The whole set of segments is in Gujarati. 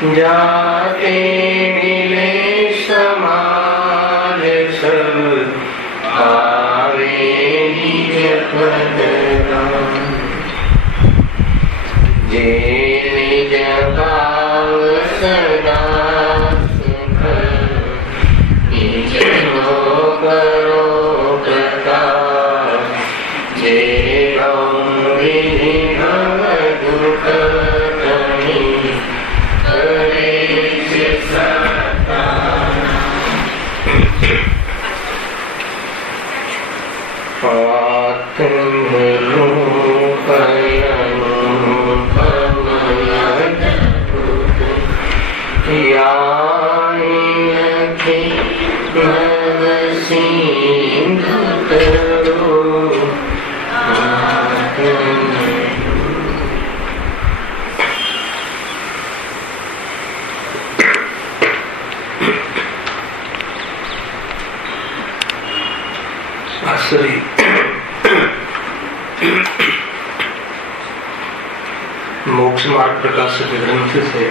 जाते मिले समाज सब आवे निज पदराम। जे निज भाव सदा सुख निजनो करो प्रकाश। जे विधि भव दुख मोक्ष मार्ग प्रकाशक ग्रंथ से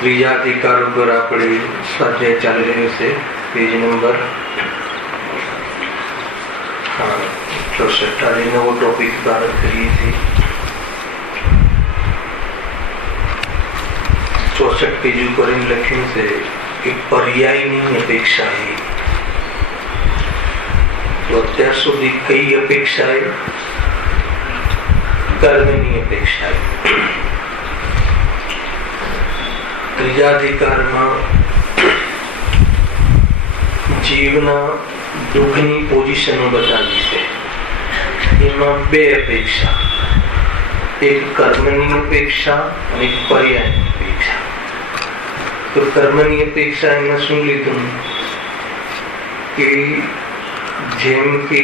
त्रीजा अधिकार पर આપણે સ્વાધ્યાય ચાલી રહ્યો છે। પેજ નંબર 64 આજે નવો ટોપિક ધારણ કરીએ છીએ। 64 પેજ ઉપર એમ લખ્યું છે કે પર્યાયની અપેક્ષા है। तो અત્યાર સુધી કઈ અપેક્ષા है? कर्मनी अपेक्षा है। ત્રીજા અધિકારમાં જીવના દુઃખની પોઝિશનો બતાવી છે। એમાં બે અપેક્ષા, એક કર્મની અપેક્ષા અને એક પર્યાયની અપેક્ષા। તો કર્મની અપેક્ષા એમાં શું લીધું કે જેમ કે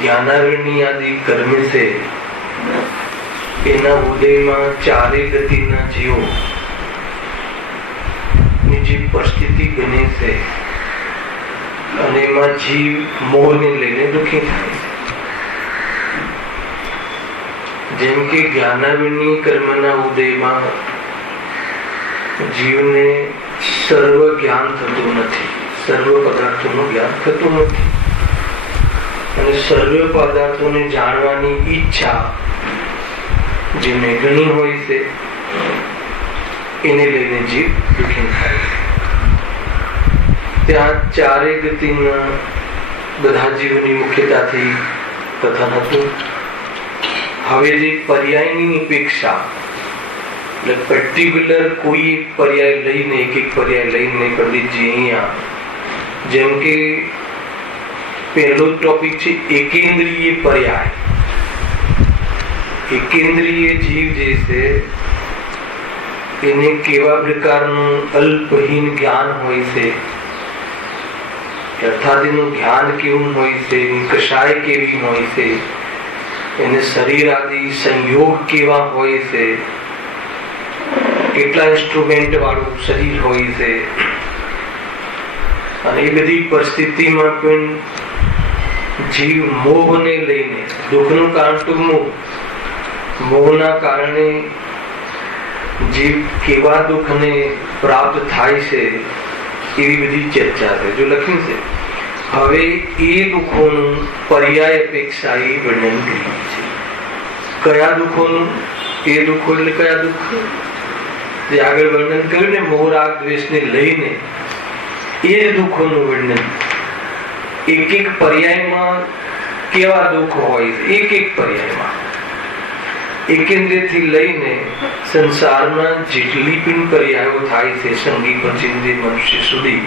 જ્ઞાનાગ્નિ આદિ કર્મ છે એના ઉદયમાં ચારે ગતિના જીવો ની જે પરિસ્થિતિ બને છે અને એમાં જીવ મોહને લઈને દુઃખી થાય છે। જેમ કે જ્ઞાનાગ્નિ કર્મના ઉદયમાં જીવને સર્વ જ્ઞાન થતું નથી, સર્વ પદાર્થોનું જ્ઞાન થતું નથી અને સર્વ પદાર્થોને જાણવાની ઈચ્છા જેને ઘણી હોય છે એને લઈને જીવ દુઃખી થાય છે। ત્યાં ચારે ગતિના બધા જીવની મુખ્યતાથી કથન હતું। હવે જે પર્યાયની અપેક્ષા એટલે પર્ટિક્યુલર કોઈ એક પર્યાય લઈને એક પર્યાય લઈને પંડિતજી અહીંયા જેમ કે પહેલો ટોપિક છે એકેન્દ્રીય પર્યાય। એકેન્દ્રીય જીવ જે છે એને કેવા પ્રકારનું અલ્પહીન જ્ઞાન હોય છે, અર્થાત એનું જ્ઞાન કેવું હોય છે, એની કશાય કેવી હોય છે, એને શરીર આદિ સંયોગ કેવા હોય છે, કેટલા ઇન્સ્ટ્રુમેન્ટ વાળું શરીર હોય છે અને એ બધી પરિસ્થિતિમાં પણ જીવ મોહને લઈને દુઃખનું કારણ તો મોહના કારણે જીવ કેવા દુઃખને પ્રાપ્ત થાય છે એવી બધી ચર્ચા છે। જો લખ્યું છે હવે એ દુઃખોનું પર્યાય અપેક્ષાએ વર્ણન કર્યું છે। કયા દુઃખોનું? એ દુઃખો એટલે કયા દુઃખ જે આગળ વર્ણન કર્યું ને મોહ રાગ દ્વેષને લઈને એ જ દુઃખોનું વર્ણન એક એક પર્યાયમાં કેવા દુઃખ હોય છે। એક એક પર્યાયમાં એકેન્દ્રથી લઈને સંસારના જેટલી પણ પર્યાયો થાય છે સંગી પચિંદી મનુષ્ય સુધી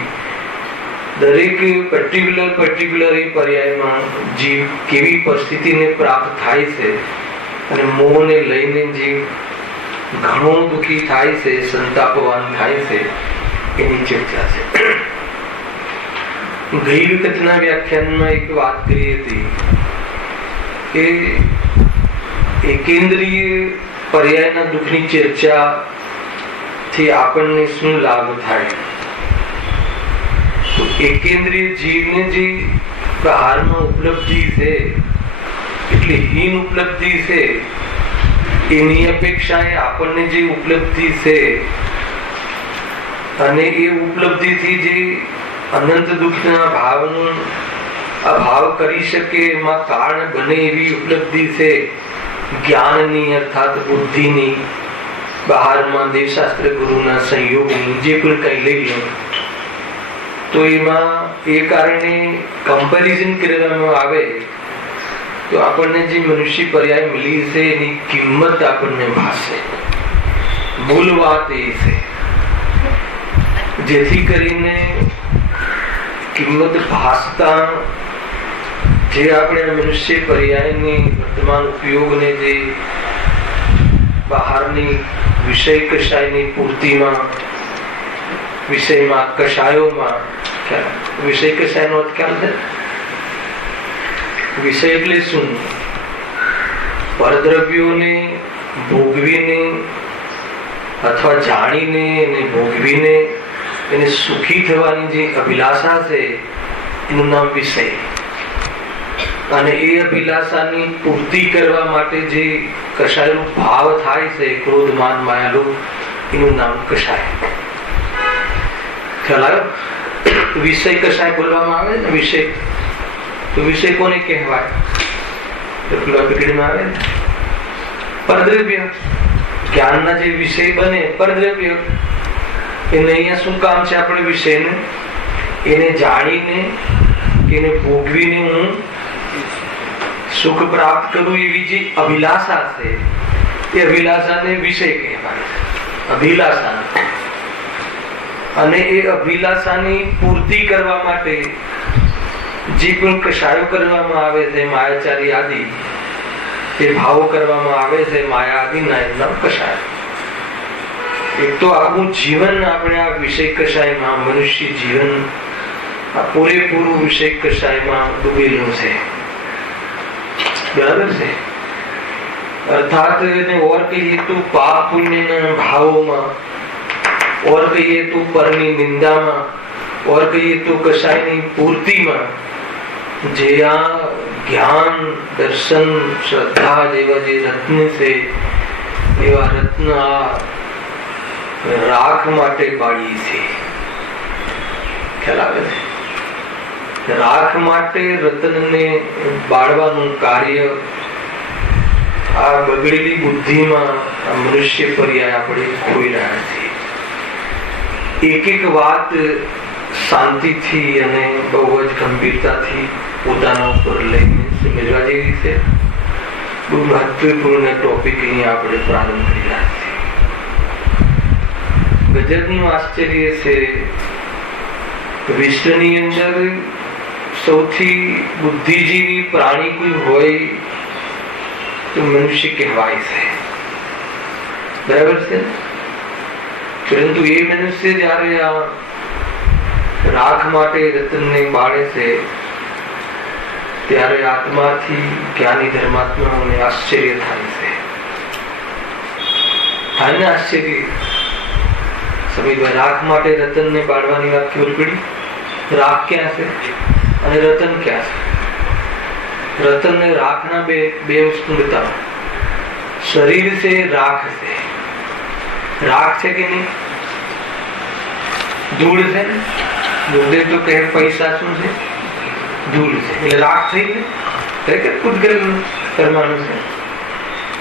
દરેક પર્ટિક્યુલર એ પર્યાયમાં જીવ કેવી પરિસ્થિતિને પ્રાપ્ત થાય છે અને મોહને લઈને જીવ ઘણો દુઃખી થાય છે, સંતાપવાન થાય છે એની ચર્ચા છે। ગઈ વખતના વ્યાખ્યાનમાં એક વાત કરી હતી કે એકેન્દ્રીય પર્યાયના દુઃખની ચર્ચાથી આપણને શું લાભ થાય? તો એકેન્દ્રીય જીવને જે બહારમાં ઉપલબ્ધિ છે એટલી હીન ઉપલબ્ધિ છે એની અપેક્ષાએ આપણને જે ઉપલબ્ધિ છે અને એ ઉપલબ્ધિથી જે અનંત દુઃખના ભાવનું અભાવ કરી શકે એમાં કારણ બને એવી ઉપલબ્ધિ છે જ્ઞાનની અર્થાત બુદ્ધિની, બહારમાં દેવશાસ્ત્ર ગુરુના સંયોગની, જે પણ કઈ લઈ લો તો એમાં એ કારણે કમ્પેરિઝન કરવામાં આવે તો આપણને જે મનુષ્ય પર્યાય મળી છે એની કિંમત આપણને ભાસે. મૂળ વાત એ છે જેથી કરીને કિંમત ભાસતા જે આપણે મનુષ્ય પર્યાયની વર્તમાન ઉપયોગને જે બહારની વિષય કષાયની પૂર્તિમાં, વિષયમાં કષાયોમાં, વિષય કષાયનો અર્થ ખ્યાલ છે? વિષય એટલે શું? પરદ્રવ્યોને ભોગવીને અથવા જાણીને અને ભોગવીને એને સુખી થવાની જે અભિલાષા છે એનું નામ વિષય. અને એ અભિલાષાની પૂર્તિ કરવા માટે જે કષાયનો ભાવ થાય છે, ક્રોધ માન માયા લોભ, એનું નામ કષાય. ખ્યાલ આવ્યો? વિષય કષાય બોલવામાં આવે ને, વિષય તો વિષય કોને કહેવાય? આવે પરદ્રવ્ય, જ્ઞાનના જે વિષય બને પરદ્રવ્ય. એને અહીંયા શું કામ છે? આપણે વિષયને એને જાણીને એને ભોગવીને હું સુખ પ્રાપ્ત કરું એવી જે અભિલાષા છે એ અભિલાષાને વિષય કહેવાય. અભિલાષા. અને એ અભિલાષાની પૂર્તિ કરવા માટે જે પણ કષાયો કરવામાં આવે છે, માયાચારી આદિ એ ભાવો કરવામાં આવે છે, માયા આદિના એમ નામ કષાય. એક તો આખું જીવન આપણે આ વિષય કષાયમાં, મનુષ્ય જીવન આ પૂરેપૂરું વિષય કષાયમાં ડૂબેલું છે. બરાબર છે? અર્થાત એને ઓર કહીએ તો પાપ પુણ્યના ભાવોમાં, ઓર કહીએ તો પરની નિંદામાં, ઓર કહીએ તો કષાયની પૂર્તિમાં જે આ જ્ઞાન, દર્શન, શ્રદ્ધા જેવા જે રત્ન છે એવા રત્ન આ રાખ માટે બાળી છે. ખ્યાલ આવે છે? રાખ માટે રતનને બાળવાનું કાર્ય આ બગડેલી બુદ્ધિમાં આ મનુષ્ય પર્યાય આપણે ખોઈ રહ્યા છીએ. એક એક વાત શાંતિથી અને બહુ જ ગંભીરતાથી પોતાના ઉપર લઈને સમજવા જેવી છે. બહુ મહત્વપૂર્ણ ટોપિક અહીંયા આપણે પ્રારંભ કરી રહ્યા છીએ. ગજબનું આશ્ચર્ય છે, વિશ્વની અંદર સૌથી બુદ્ધિજીવી પ્રાણી કોઈ હોય તો મનુષ્ય કહેવાય છે. બરાબર છે? પરંતુ એ મનુષ્ય જયારે આ રાખ માટે રતનને બાળે છે ત્યારે આત્માથી જ્ઞાની ધર્માત્માઓને આશ્ચર્ય થાય છે. થાય ને આશ્ચર્ય? સમય રાખ માટે રતનને બાળવાની વાત ખબર પડી? રાખ ક્યાં છે અને રતન ક્યાં છે? રતન ને રાખના બે વસ્તુ બતાવો. શરીર છે, રાખ છે. રાખ છે કે નહીં? ધૂળ છે ને? ગુરુદેવ તો કહે પૈસા શું છે? ધૂળ છે. એટલે રાખ થઈ ગઈ. ખરેખર પૂતગલ પરમાણુ છે.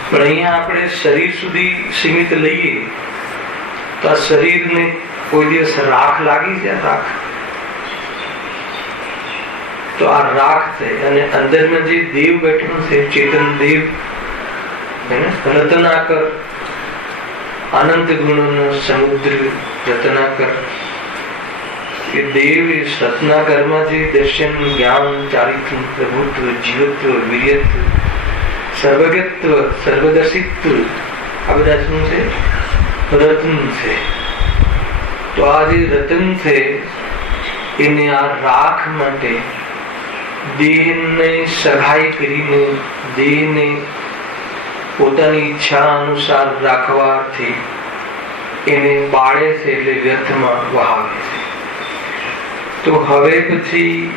પણ અહીંયા આપણે શરીર સુધી સીમિત લઈએ તો આ શરીરને કોઈ દિવસ રાખ લાગી છે? રાખ તો આ રાખ છે. અને અંદરમાં જે દેવ બેઠો છે, ચેતન દેવ, રત્નાકર, અનંત ગુણોનો સમુદ્ર રત્નાકર, એ દેવ એ રત્નાકરમાં જે દર્શન, જ્ઞાન, ચારિત્ર્ય, પ્રભુત્વ, જીવત્વ, વીર્યત્વ, સર્વગત્વ, સર્વદર્શિત્વ, આ બધા શું છે? રત્ન છે. તો આ જે રતન છે એને આ રાખ માટે દેહને સહાય કરીને, દેહને પોતાની ઈચ્છા અનુસાર રાખવાથી એને બાળે છે, એટલે વ્યર્થમાં વહાવે છે. તો હવે પછી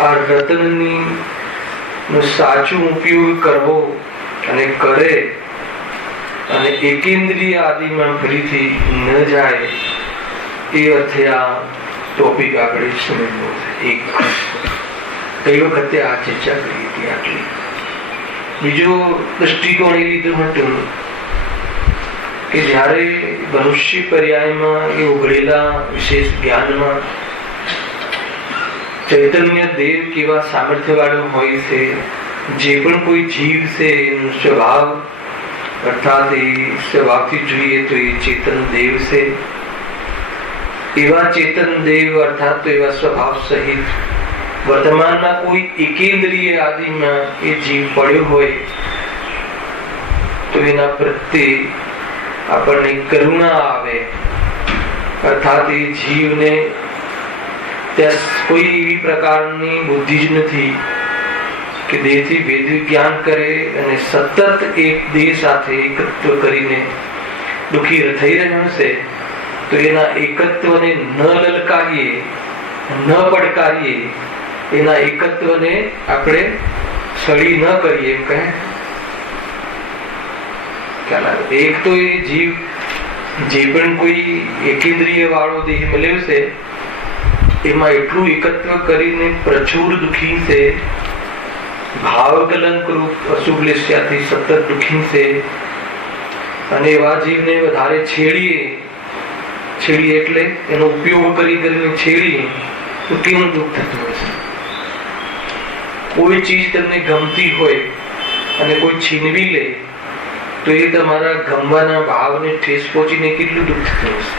આ રતનની સાચો ઉપયોગ કરવો અને કરે અને એકેન્દ્રિય આદિમાં ફરીથી ન જાય, એ અર્થે આ ટોપિક આપણે સમજવો છે. કઈ વખતે આ ચર્ચા કરી હતી આટલી. બીજો દ્રષ્ટિકોણ એ લીધો હતું કે જયારે મનુષ્ય પર્યાયમાં એ ઉઘડેલા વિશેષ જ્ઞાનમાં ચૈતન્ય દેવ કેવા સામર્થ્ય વાળો હોય છે, જે પણ કોઈ જીવ છે એનો સ્વભાવ અર્થાત એ સ્વભાવથી જોઈએ તો એ ચેતન દેવ છે. એવા ચેતન દેવ અર્થાત તો એવા સ્વભાવ સહિત વર્તમાનમાં કોઈ એકેન્દ્રિય આદિમાં એ જીવ પડ્યો હોય તો એના પ્રત્યે આપણને કરુણા આવે. અર્થાત એ જીવને ત્યાં કોઈ એવી પ્રકારની બુદ્ધિ જ નથી કે દેહથી ભેદ જ્ઞાન કરે અને સતત એક દેહ સાથે એકત્વ કરીને દુઃખી થઈ રહ્યો છે, તો એના એકત્વને ન લલકારીએ, ન પડકારીએ, એના એકત્વને આપણે સળી ન કરીએ એમ કહે. એક તો એ જીવ જે પણ કોઈ એકેન્દ્રિય વાળો દેહ મળ્યો છે એમાં એટલું એકત્વ કરીને પ્રચુર દુઃખી છે, ભાવ કલંક રૂપ અશુભલેશ્યાથી સતત દુઃખી છે. અને એવા જીવને વધારે છેડીએ એટલે એનો ઉપયોગ કરીને છેડીએ તો કેવું દુઃખ થતું હશે. કોઈ ચીજ તમને ગમતી હોય અને કોઈ છીનવી લે તો એ તમારા ગમવાના ભાવને ઠેસ પહોંચીને કેટલું દુઃખ થતું હશે.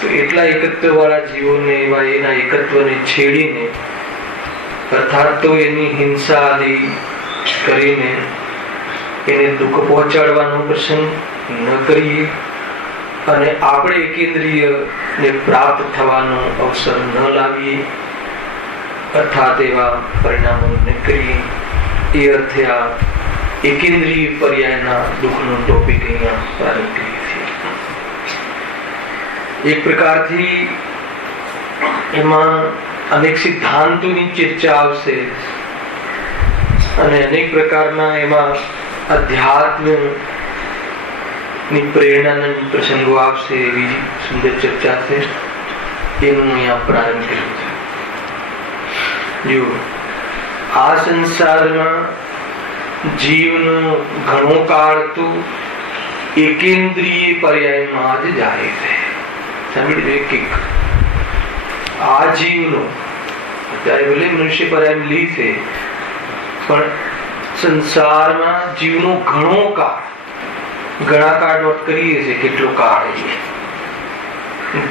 તો એટલા એકત્વ વાળા જીવોને એવા એના એકત્વને છેડીને અર્થાત તો એની હિંસા આદિ કરીને એને દુઃખ પહોંચાડવાનો પ્રસંગ ન કરીએ અને આપણે એકેન્દ્રિય ને પ્રાપ્ત થવાનો અવસર ન લાવીએ, અર્થાત એવા પરિણામો ન કરીએ. એ અર્થે આ એકેન્દ્રિય પર્યાયના દુઃખનો ટોપિક અહીંયા પ્રારંભ કરીએ છીએ. એક પ્રકારથી એમાં અનેક સિદ્ધાંતોની ચર્ચા આવશે અને અનેક પ્રકારના એમાં અધ્યાત્મ ની પ્રેરણાના પ્રસંગો આવશે. એવી સુંદર ચર્ચા છે. એનું અહીંયા પ્રારંભ કર્યું છે. જો આ સંસારમાં જીવનો ઘણો કાળ તો એકેન્દ્રિય પર્યાયમાં જ જાય છે. સમજી આ જીવનો અત્યારે ભલે મનુષ્ય પર્યાય લી છે, પણ સંસારમાં જીવનો ઘણો કાળ, ઘણા કાળ નોટ કરીએ છીએ કેટલો કાળ,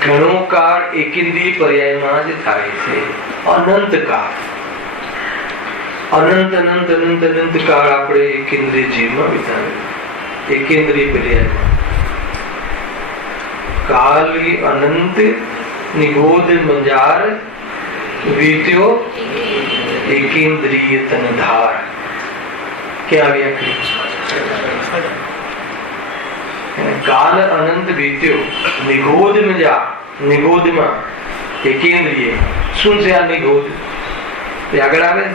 ઘણો કાળ એકેન્દ્રિય પર્યાયમાં જ થાય છે. અનંત કાળ, અનંત અનંત અનંત અનંત કાળ આપણે એકેન્દ્રિય જીવમાં વિતાવેલો. એકેન્દ્રિય પર્યાયમાં કાલ અનંત નિગોદ મંજાર વીત્યો એકેન્દ્રિય તનધાર. ક્યાં વ્યાખ્યા? કાલ અનંત વીત્યો નિગોદ મંજાર, નિગોદમાં એકેન્દ્રિય. શું છે આ નિગોદ? તે આગળ આવે છે.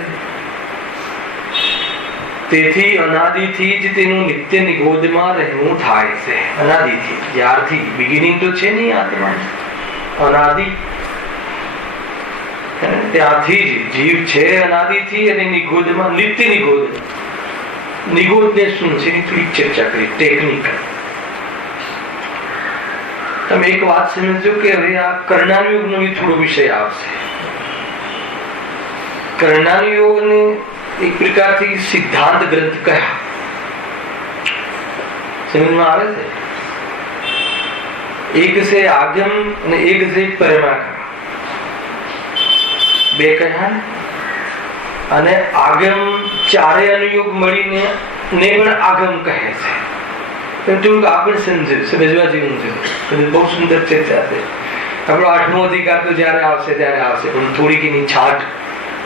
તેથી અનાદિથી જ તેનું નિત્ય નિગોદમાં રહેવું થાય છે. અનાદિથી, જ્યારથી બિગિનિંગ તો છે નહીં આત્મા, અનાદિ ત્યાંથી જ જીવ છે અનાદિથી અને નિગોદમાં, નિત્ય નિગોદ. નિગોદ ને શું છે થોડી ચર્ચા કરી, ટેકનિકલ. તમે એક વાત સમજો કે હવે આ કર્ણાનુયોગ નો થોડો વિષય આવશે. કર્ણાનુયોગ ને એક પ્રકારથી સિદ્ધાંત ગ્રંથ કયા સમજમાં આવે છે. એક છે આગમ અને એક છે પરમાગમ. બે કયા? અને આગમ ચારે અનુયોગ મળીને ને પણ આગમ કહે છે. આપણે સમજવા જેવું છે. બહુ સુંદર ચર્ચા છે. આપણો 8મો અધિકાર તો જયારે આવશે ત્યારે આવશે, પણ થોડીક એની છાટ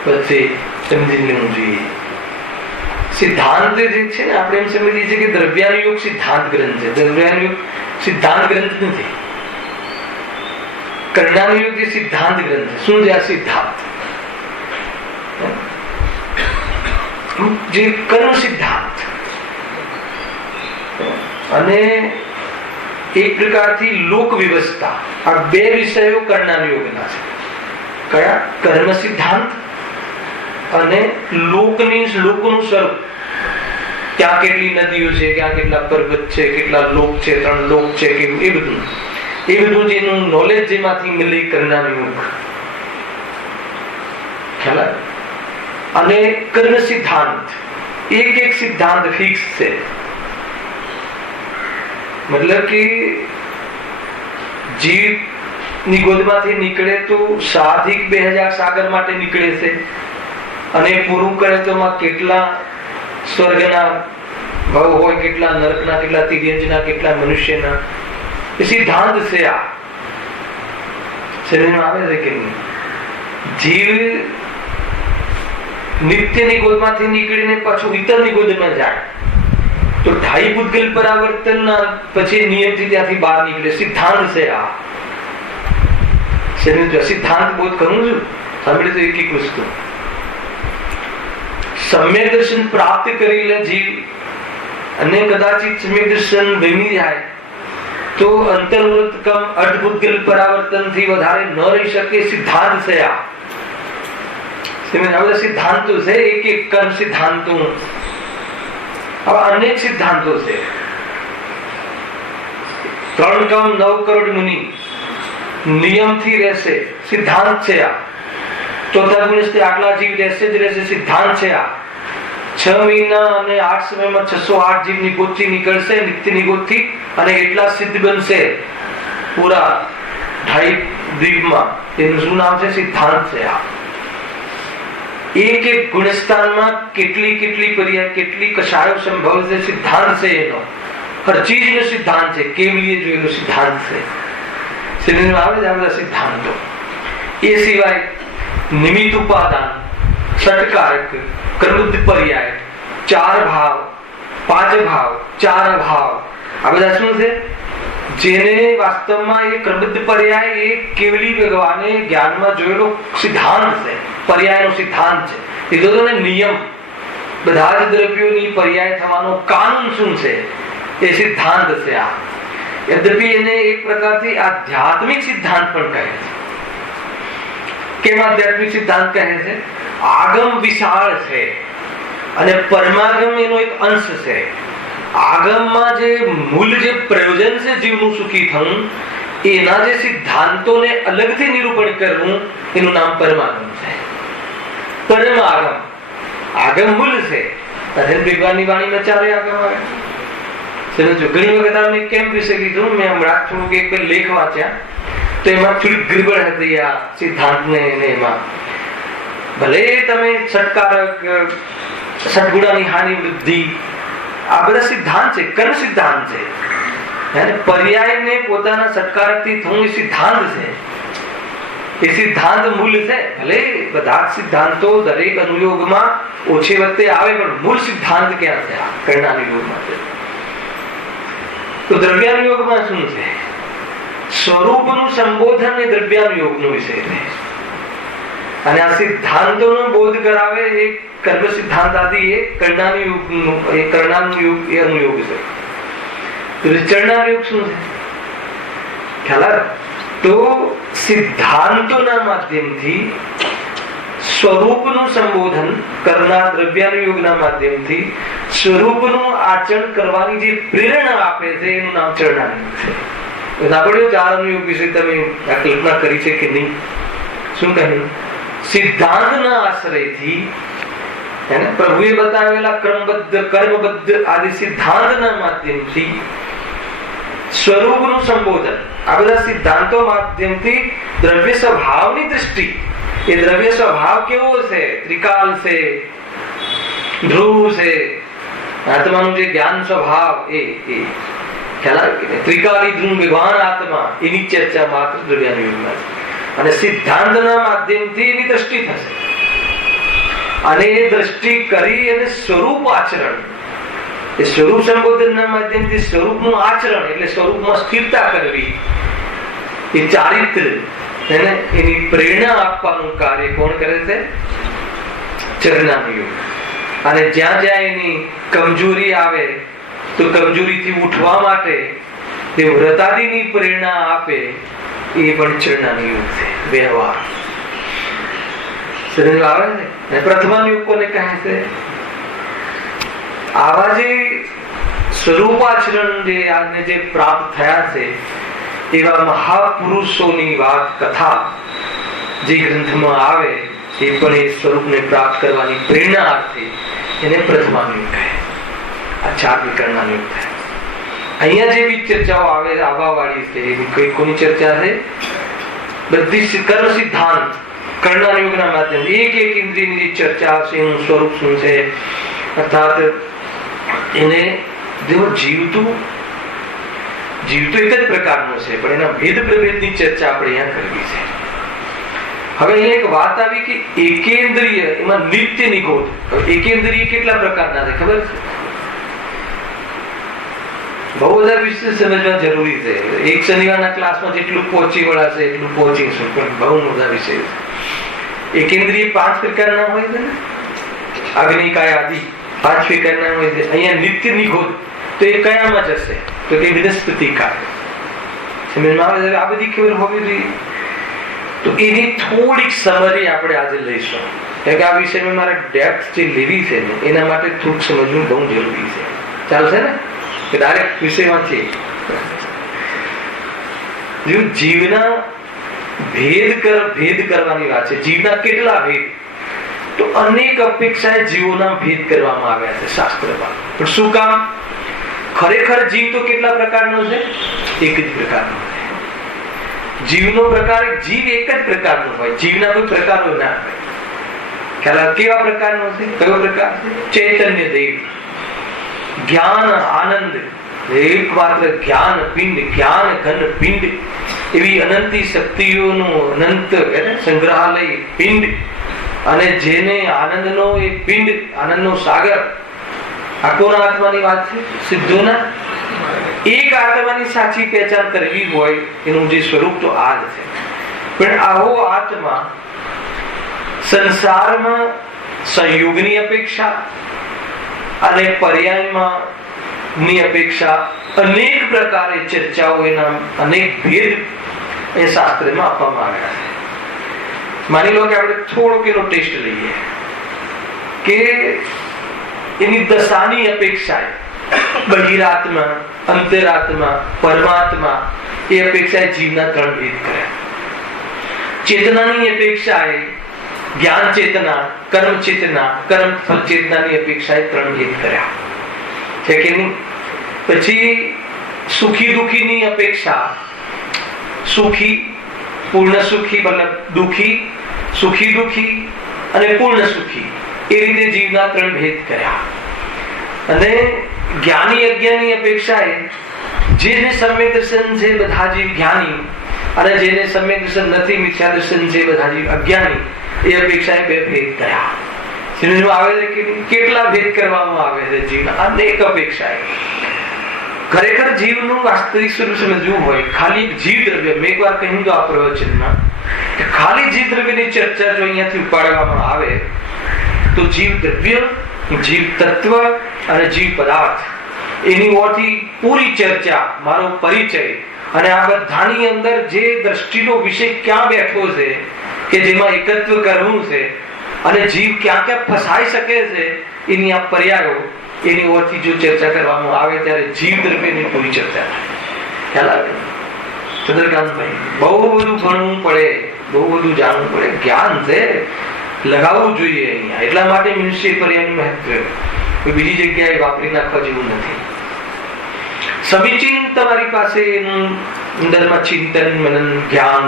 વચ્ચે સમજી લેવું જોઈએ. સિદ્ધાંત જે છે ને, આપણે એમ સમજીએ છીએ કે દ્રવ્યાનુયોગ સિદ્ધાંત ગ્રંથ છે. દ્રવ્યાનુયોગ સિદ્ધાંત ગ્રંથ નથી. કર્ણાનુયોગ જે સિદ્ધાંત ગ્રંથ છે. શું છે આ સિદ્ધાંત? જે કર્મ સિદ્ધાંત, અને એક પ્રકારથી લોક વ્યવસ્થા. આ બે વિષયો કરનાર યોગના છે. કયા? કર્મ સિદ્ધાંત અને લોકોનું સ્વરૂપ. ક્યાં કેટલી નદીઓ છે, ક્યાં કેટલા પર્વત છે, કેટલા લોક છે, 3 લોક છે, કેવું એ બધું જેનું નોલેજ જેમાંથી મળે કરનાર યોગ. ખ્યાલ આવે? અને કર્મ સિદ્ધાંત, એક સિદ્ધાંત ફિક્સ છે. મતલબ કે જીવ ની ગોદમાંથી નીકળે તો સાધિક 2000 સાગર માટે નીકળે છે, અને પૂરું કરે તો કેટલા સ્વર્ગના ભાવ હોય, કેટલા નરકના, કેટલા તિર્યંજના, કેટલા મનુષ્યના. એ સિદ્ધાંત છે. આ શરીરમાં આવે છે કે નહીં? જીવ નિત્યની ગોદમાંથી નીકળીને પાછું ઇતરની ગોદમાં જાય તો 2.5 પૂતગલ પરાવર્તનના પછી નિયમથી ત્યાંથી બહાર નીકળે. સિદ્ધાંત છે આ. સિદ્ધાંત બોધ કરું છું, સાંભળે તો એક વસ્તુ. સમ્યક દર્શન પ્રાપ્ત કરી લે જીવ, અને કદાચિત સમ્યક દર્શન બની જાય તો અંતર્વૃત્તકમ અડભૂતગલ પરાવર્તન થી વધારે ન રહી શકે. સિદ્ધાંત છે આ. સિદ્ધાંતો છે. એક કર્મ સિદ્ધાંતો, આવા અનેક સિદ્ધાંતો છે. 3 કમ 9 કરોડ મુનિ નિયમથી રહેશે. સિદ્ધાંત છે આ. ચોથા ગુણસ્થી આટલા જીવ રહેશે જ રહેશે. સિદ્ધાંત છે આ. 6 મહિના અને 8 સમયમાં 608 જીવની ગોદથી નીકળશે, નિત્યની ગોદથી, અને એટલા સિદ્ધ બનશે પૂરા 2.5 દ્વીપમાં. એનું શું નામ છે? સિદ્ધાંત છે આ. એક ગુણસ્થાનમાં કેટલી પર્યાય, કેટલી કશાયો સંભવ છે. સિદ્ધાંત છે એનો. હર ચીજનો સિદ્ધાંત છે. કેવલીએ જોયેલો સિદ્ધાંત છે. શરીરમાં આવે છે આ બધા સિદ્ધાંતો. એ સિવાય નિમિત્ત ઉપાદાન, ષટકારક, કર્મબદ્ધ પર્યાય, 4 ભાવ, 5 ભાવ, 4 અભાવ, આ બધા શું છે? જેને વાસ્તવમાં એ કર્મબદ્ધ પર્યાય એ કેવલી ભગવાને જ્ઞાનમાં જોયેલો સિદ્ધાંત છે. પર્યાયનો સિદ્ધાંત છે. લીધો તો ને નિયમ. બધા જ દ્રવ્યોની પર્યાય થવાનો કાનૂન શું છે? એ સિદ્ધાંત છે આ. યદ્યપિ એને એક પ્રકારથી આધ્યાત્મિક સિદ્ધાંત પણ કહે છે. કેમ આધ્યાત્મિક સિદ્ધાંત કહે છે? આગમ વિશાળ છે અને પરમાગમ એનો એક અંશ છે. આગમમાં જે મૂળ જે પ્રયોજન છે જીવનું સુખી થવું, એના જે સિદ્ધાંતોને અલગથી નિરૂપણ કરવું, એનું નામ પરમાગમ છે. પરમાગમ, આગમ મૂળ છે. ભગવાનની વાણીમાં 4 આગમ આવે. ઘણી વખત અમે કેમ વિશે કીધું, મેં હમણાં થોડુંક એક લેખ વાંચ્યા તો એમાં થોડી ગડબડ હતી આ સિદ્ધાંતને. એમાં ભલે તમે ષટકારક, સદગુણાની હાનિ વૃદ્ધિ, આ બધા સિદ્ધાંત છે, કર્મ સિદ્ધાંત છે. પર્યાયને પોતાના ષટકારકથી થવું એ સિદ્ધાંત છે. એ સિદ્ધાંત મૂળ છે. ભલે બધા સિદ્ધાંતો દરેક અનુયોગમાં ઓછી વખતે આવે, પણ મૂળ સિદ્ધાંત ક્યાં છે? આ કર્ણાનુયોગમાં છે. તો દ્રવ્યાનુયોગમાં શું છે? સ્વરૂપનું સંબોધન એ દ્રવ્યાનુયોગનો વિષય છે. અને આ સિદ્ધાંતોનો બોધ કરાવે એ કર્મ સિદ્ધાંત આદિ એ કર્ણાનુયોગ એ અનુયોગ છે. તો ચરણાનુયોગ શું છે? ખ્યાલ આવે? તો સિદ્ધાંતોના માધ્યમથી સ્વરૂપનું સંબોધન કરનાર દ્રવ્યાનુયોગના માધ્યમથી સ્વરૂપનું આચરણ કરવાની જે પ્રેરણા આપે છે એનું નામ ચરણાનુયોગ છે. સાંભળ્યો 4 અનુયોગ વિશે તમે કલ્પના કરી છે કે નહીં? શું કહ્યું? સિદ્ધાંતના આશ્રયથી પ્રભુએ બતાવેલા કર્મબદ્ધ આદિ સિદ્ધાંતના માધ્યમથી સ્વરૂપનું સંબોધન, આ બધા સિદ્ધાંતો માધ્યમથી દ્રવ્ય સ્વભાવની દૃષ્ટિ, એ દ્રવ્ય સ્વભાવ કેવો છે? ત્રિકાલ છે, ધ્રુવ છે, આત્માનું જે જ્ઞાન સ્વભાવ એ ખ્યાલ આવે કે ત્રિકાલી ધ્રુવ વિભાન આત્મા, એની ચર્ચા માત્ર દ્રવ્યાનુયોગમાં છે. અને સિદ્ધાંતના માધ્યમથી એની દ્રષ્ટિ થશે, અને એ દ્રષ્ટિ કરી અને સ્વરૂપ આચરણ, એ સ્વરૂપ સંબોધનના માધ્યમથી સ્વરૂપનું આચરણ એટલે સ્વરૂપમાં સ્થિરતા કરવી, એ ચારિત્ર એની પ્રેરણા આપવાનું કાર્ય કોણ કરે છે? ચરણાનુયોગ. અને જ્યાં જ્યાં એની કમજોરી આવે, તો કમજોરીથી ઉઠવા માટે તે વ્રતાદિની પ્રેરણા આપે, એ પણ ચરણાની યુગ છે. વ્યવહાર સમજ આવે ને. પ્રથમાની યુગ કોને કહે છે? આવા જે સ્વરૂપાચરણ જે આજને જે પ્રાપ્ત થયા છે એવા મહાપુરુષોની વાત કથા જે ગ્રંથમાં આવે એ પણ એ સ્વરૂપને પ્રાપ્ત કરવાની પ્રેરણા આપતી, એને પ્રથમાની યુગ કહે. આ ચાર વિકરણના યુગ થાય. અહીંયા જે બી ચર્ચાઓ આવે આવવા વાળી છે એ કોની ચર્ચા છે? બધી કર્મ સિદ્ધાંત કર્ણના યુગના માધ્યમથી એક એક ઇન્દ્રિયની ચર્ચા છે, એનું સ્વરૂપ શું છે, અર્થાત એને જેવો જીવતું એક જ પ્રકારનું છે પણ એના ભેદ પ્રભેદની ચર્ચા આપણે અહીંયા કરવી છે. હવે અહીંયા એક વાત આવી કે એકેન્દ્રિય એમાં નિત્ય નિગોધ. એકેન્દ્રિય કેટલા પ્રકારના છે ખબર છે? બહુ બધા વિશે સમજવા જરૂરી છે. એક શનિવારના ક્લાસમાં જેટલું પહોંચી વળાશે એટલું પહોંચીશું, પણ બહુ મોટા વિષય છે. એકેન્દ્રિય 5 પ્રકારના હોય છે ને, અગ્નિકાય આદિ 5 પ્રકારના હોય છે. અહીંયા નિત્ય નિગોધ તો એ કયામાં જશે? તો કે વિનસ્પતિ કાય. સમજમાં આવે છે? આ બધી ખબર હોવી જોઈએ. તો એની થોડીક સમરી આપણે આજે લઈશું, કારણ કે આ વિષયમાં મારે ડેપ્થ જે લેવી છે ને એના માટે થોડુંક સમજવું બહુ જરૂરી છે. ચાલશે ને? કે ડાયરેક્ટ વિષયમાંથી જીવના ભેદ કરવાની વાત છે. જીવના કેટલા ભેદ? તો અનેક અપેક્ષાએ જીવોના ભેદ કરવામાં આવ્યા છે શાસ્ત્રમાં. પણ શું કામ? ખરેખર જીવ તો કેટલા પ્રકારનો છે? એક જ પ્રકારનો છે. જીવનો પ્રકાર જીવ એક જ પ્રકારનો હોય, જીવના કોઈ પ્રકારો ના હોય. ખ્યાલ કેવા પ્રકારનો છે? કયો પ્રકાર છે? ચૈતન્ય દેવ, જ્ઞાન આનંદ, એકમાત્ર જ્ઞાન પિંડ, જ્ઞાન ઘન પિંડ, એવી અનંતી શક્તિઓનું અનંત સંગ્રહાલય પિંડ, અને જેને આનંદનો એ પિંડ, આનંદનો સાગર. આ કોના આત્માની વાત છે? સિદ્ધોના. એક આત્માની સાચી પહેચાન કરવી હોય એનું જે સ્વરૂપ તો આ જ છે. પણ આવો આત્મા સંસારમાં સંયોગની અપેક્ષા અને પર્યાયમાં ની અપેક્ષા અનેક પ્રકારે ચર્ચાઓ, એના અનેક ભેદ એ શાસ્ત્રમાં આપવામાં આવ્યા છે. માની લો કે આપણે થોડોક એનો ટેસ્ટ લઈએ કે એની દશાની અપેક્ષા, બહિરાત્મા, અંતરાત્મા, પરમાત્મા, એ અપેક્ષાએ જીવના 3 ભેદ કર્યા. ચેતનાની અપેક્ષાએ જ્ઞાન ચેતના, કર્મ ચેતના, કર્મ ફલ ચેતનાની અપેક્ષાએ 3 ભેદ કર્યા છે કે નહીં? પછી સુખી દુખીની અપેક્ષા, સુખી પૂર્ણ સુખી, મતલબ દુખી, સુખી દુખી અને પૂર્ણ સુખી, એ રીતે જીવના 3 ભેદ કર્યા. અને જ્ઞાની અજ્ઞાની અપેક્ષાએ જેને સમ્યક દર્શન છે બધા જીવ જ્ઞાની, અને જેને સમ્યક દર્શન નથી, મિથ્યા દર્શન છે બધા જીવ અજ્ઞાની, એ અપેક્ષાએ 2 ભેદ કર્યા. સમજમાં આવે છે કે કેટલા ભેદ કરવામાં આવે છે જીવના? અનેક અપેક્ષાએ. ખરેખર જીવનું વાસ્તવિક સ્વરૂપ સમજવું હોય, ખાલી જીવ દ્રવ્ય, મેં એકવાર કહ્યું તો આ પ્રવચનમાં કે ખાલી જીવ દ્રવ્યની ચર્ચા જો અહીંયાથી ઉપાડવામાં આવે તો જીવ દ્રવ્ય, જીવ તત્વ અને જીવ પદાર્થ, એની ઓરથી પૂરી ચર્ચા, મારો પરિચય, અને આ બધાની અંદર જે દ્રષ્ટિનો વિષય ક્યાં બેઠો છે કે જેમાં એકત્વ કરવું છે, અને જીવ ક્યાં ક્યાં ફસાઈ શકે છે, એની આ પર્યાયો, એની ઓરથી જો ચર્ચા કરવામાં આવે ત્યારે જીવ દ્રવ્યની પૂરી ચર્ચા થાય. ખ્યાલ આવે? ચંદ્રકાંતભાઈ, બહુ બધું ભણવું પડે, બહુ બધું જાણવું પડે, જ્ઞાન છે લગાવવું જોઈએ અહીંયા. એટલા માટે મનુષ્ય પર્યાયનું મહત્વ કોઈ બીજી જગ્યાએ વાપરી નાખવા જેવું નથી. સમીચીન તમારી પાસે એનું અંદરમાં ચિંતન, મનન, જ્ઞાન,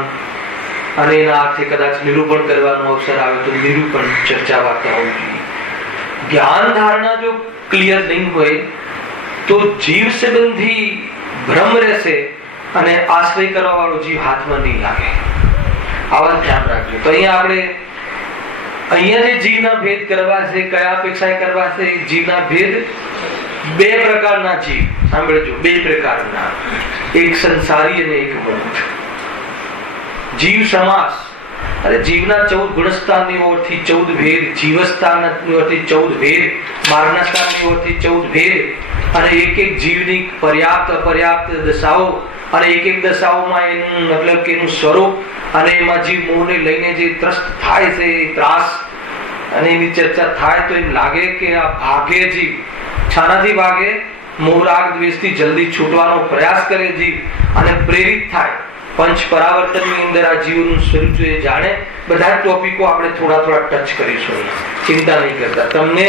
અને એના અર્થે કદાચ નિરૂપણ કરવાનો અવસર આવે તો નિરૂપણ, ચર્ચા, વાર્તા હોવી જોઈએ. જ્ઞાન ધારણા જો ક્લિયર નહીં હોય તો જીવ સંબંધી ભ્રમ રહેશે અને આશ્રય કરવા વાળો જીવ હાથમાં નહીં લાગે. આવા ધ્યાન રાખજો. તો અહીંયા જે જીવના ભેદ કરવા છે, કયા અપેક્ષાએ કરવા છે? જીવના ભેદ 2 પ્રકારના જીવ. સાંભળજો, 2 પ્રકારના, એક સંસારી અને એક મુક્ત. જીવ સમાસ, અને જીવના 14 ગુણસ્થાનની ઓરથી 14 ભેદ, જીવસ્થાનની ઓરથી 14 ભેદ, માર્ગસ્થાનની ઓરથી 14 ભેદ, અને એક એક જીવની પર્યાપ્ત અપર્યાપ્ત દશાઓ, અને એક એક દશાઓમાં એનું મતલબ કે એનું સ્વરૂપ, અને એમાં જીવ મોહને લઈને જે ત્રસ્ત થાય છે એ ત્રાસ, અને એની ચર્ચા થાય તો એમ લાગે કે આ ભાગે જીવ. છાનાથી ભાગે? મોહરાગ દ્વેષથી જલ્દી છૂટવાનો પ્રયાસ કરે જીવ અને પ્રેરિત થાય પંચ પરાવર્તનની અંદર આ જીવનું સ્વરૂપ એ જાણે. બધા ટોપિકો આપણે થોડા થોડા ટચ કરીશું, ચિંતા નહીં કરતા. તમને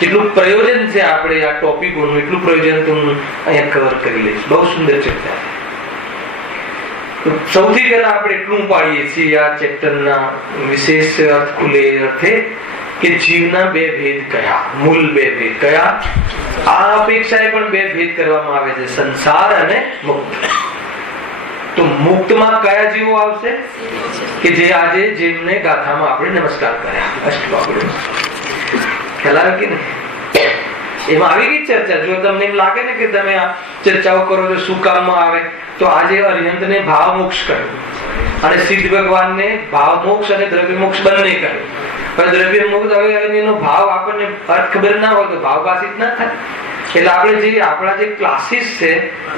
જેટલું પ્રયોજન છે આપણે આ ટોપિકોનું એટલું પ્રયોજન તો હું અહીંયા કવર કરી લઈશ. બહુ સુંદર ચર્ચા. સૌથી પહેલા આપણે એટલું પાડીએ છીએ આ ચેપ્ટરના વિશેષ અર્થ ખુલે અર્થે કે જીવના બે ભેદ કયા, મૂળ બે ભેદ કયા. આ અપેક્ષાએ પણ બે ભેદ કરવામાં આવે છે, સંસાર અને મુક્ત. તો મુક્તમાં કયા જીવો આવશે કે જે આજે જેમને ગાથામાં આપણે નમસ્કાર કર્યા, અષ્ટવાગડો ખ્યાલ આવે કે નહીં? એમાં આવી ગઈ ચર્ચા. જો તમને એમ લાગે ને કે તમે આ ચર્ચાઓ કરો તો શું કામમાં આવે, તો આજે અરિહંતને ભાવ મોક્ષ કર્યું અને સિદ્ધ ભગવાનને ભાવ મોક્ષ અને દ્રવ્ય મોક્ષ બંને કર્યું. પણ દ્રવ્ય મોક્ષ હવે એનો ભાવ આપણને અર્થ ખબર ના હોય તો ભાવ ભાષિત ના થાય. એટલે આપણે જે આપણા જે ક્લાસીસ છે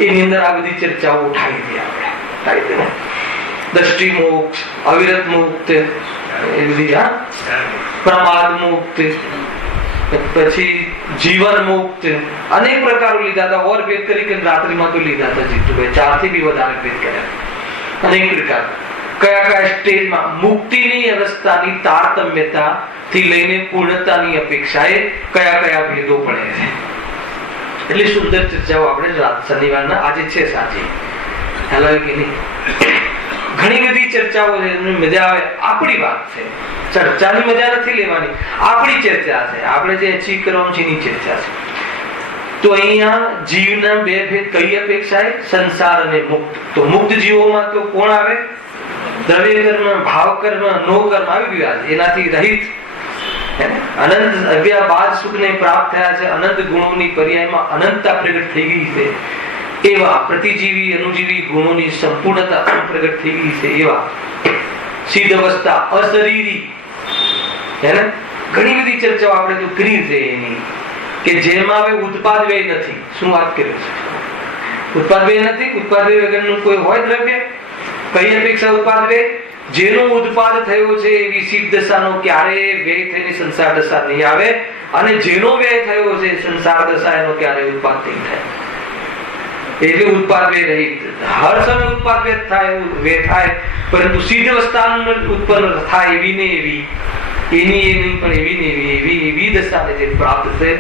એની અંદર આ બધી ચર્ચાઓ ઉઠાવી દઈએ આપણે. દ્રષ્ટિ મુક્ત, અવિરત મુક્ત, એ બધી પ્રમાદ મુક્ત, પછી જીવન મુક્ત, અનેક પ્રકારો લીધા હતા. ઓર ભેદ કરી કે રાત્રિમાં તો લીધા હતા જીતુભાઈ, 4 થી બી વધારે ભેદ કર્યા. અનેક પ્રકાર કયા કયા સ્ટેજમાં મુક્તિની અવસ્થાની તારતમ્યતા થી લઈને પૂર્ણતાની અપેક્ષાએ કયા કયા ભેદો પડે છે. એટલી સુંદર ચર્ચાઓ આપણે શનિવારના આજે છે સાચી. ખ્યાલ આવે કે નહીં? ઘણી બધી ચર્ચાઓ છે, મજા આવે. આપણી વાત છે, ચર્ચાની મજા નથી લેવાની, આપણી ચર્ચા છે, આપણે જે અચીવ કરવાનું છે એની ચર્ચા છે. તો અહીંયા જીવના બે ભેદ કઈ અપેક્ષાએ? સંસાર અને મુક્ત. તો મુક્ત જીવોમાં તો કોણ આવે? દ્રવ્ય કર્મ, ભાવ કર્મ, નો કર્મ આવી ગયા છે, એનાથી રહિત અનંત અવ્યા બાદ સુખને પ્રાપ્ત થયા છે. અનંત ગુણોની પર્યાયમાં અનંતતા પ્રગટ થઈ ગઈ છે. એવા પ્રતિજીવી અનુજીવી ગુણોની સંપૂર્ણતા પ્રગટ થઈ ગઈ છે. એવા સિદ્ધ અવસ્થા અશરીરી, ઘણી બધી ચર્ચાઓ આપણે તો કરી છે એની, કે જેમાં હવે ઉત્પાદ વ્યય નથી. શું વાત કરે છે? ઉત્પાદ વ્યય નથી. ઉત્પાદ વ્યય વગરનું કોઈ હોય દ્રવ્ય? કઈ અપેક્ષા ઉત્પાદ વ્યય? જેનો ઉત્પાદ થયો છે એવી સિદ્ધ દશાનો ક્યારે વ્યય થઈને સંસાર દશા નહીં આવે, અને જેનો વ્યય થયો છે સંસાર દશા એનો ક્યારે ઉત્પાદ નહીં થાય. એટલે ઉત્પાદ વ્યય રહિત. હર સમય ઉત્પાદ વ્યય થાય, પરંતુ સિદ્ધ અવસ્થાનું ઉત્પન્ન થાય એવી ને એવી, એની પણ એવી ને એવી દશાને જે પ્રાપ્ત છે,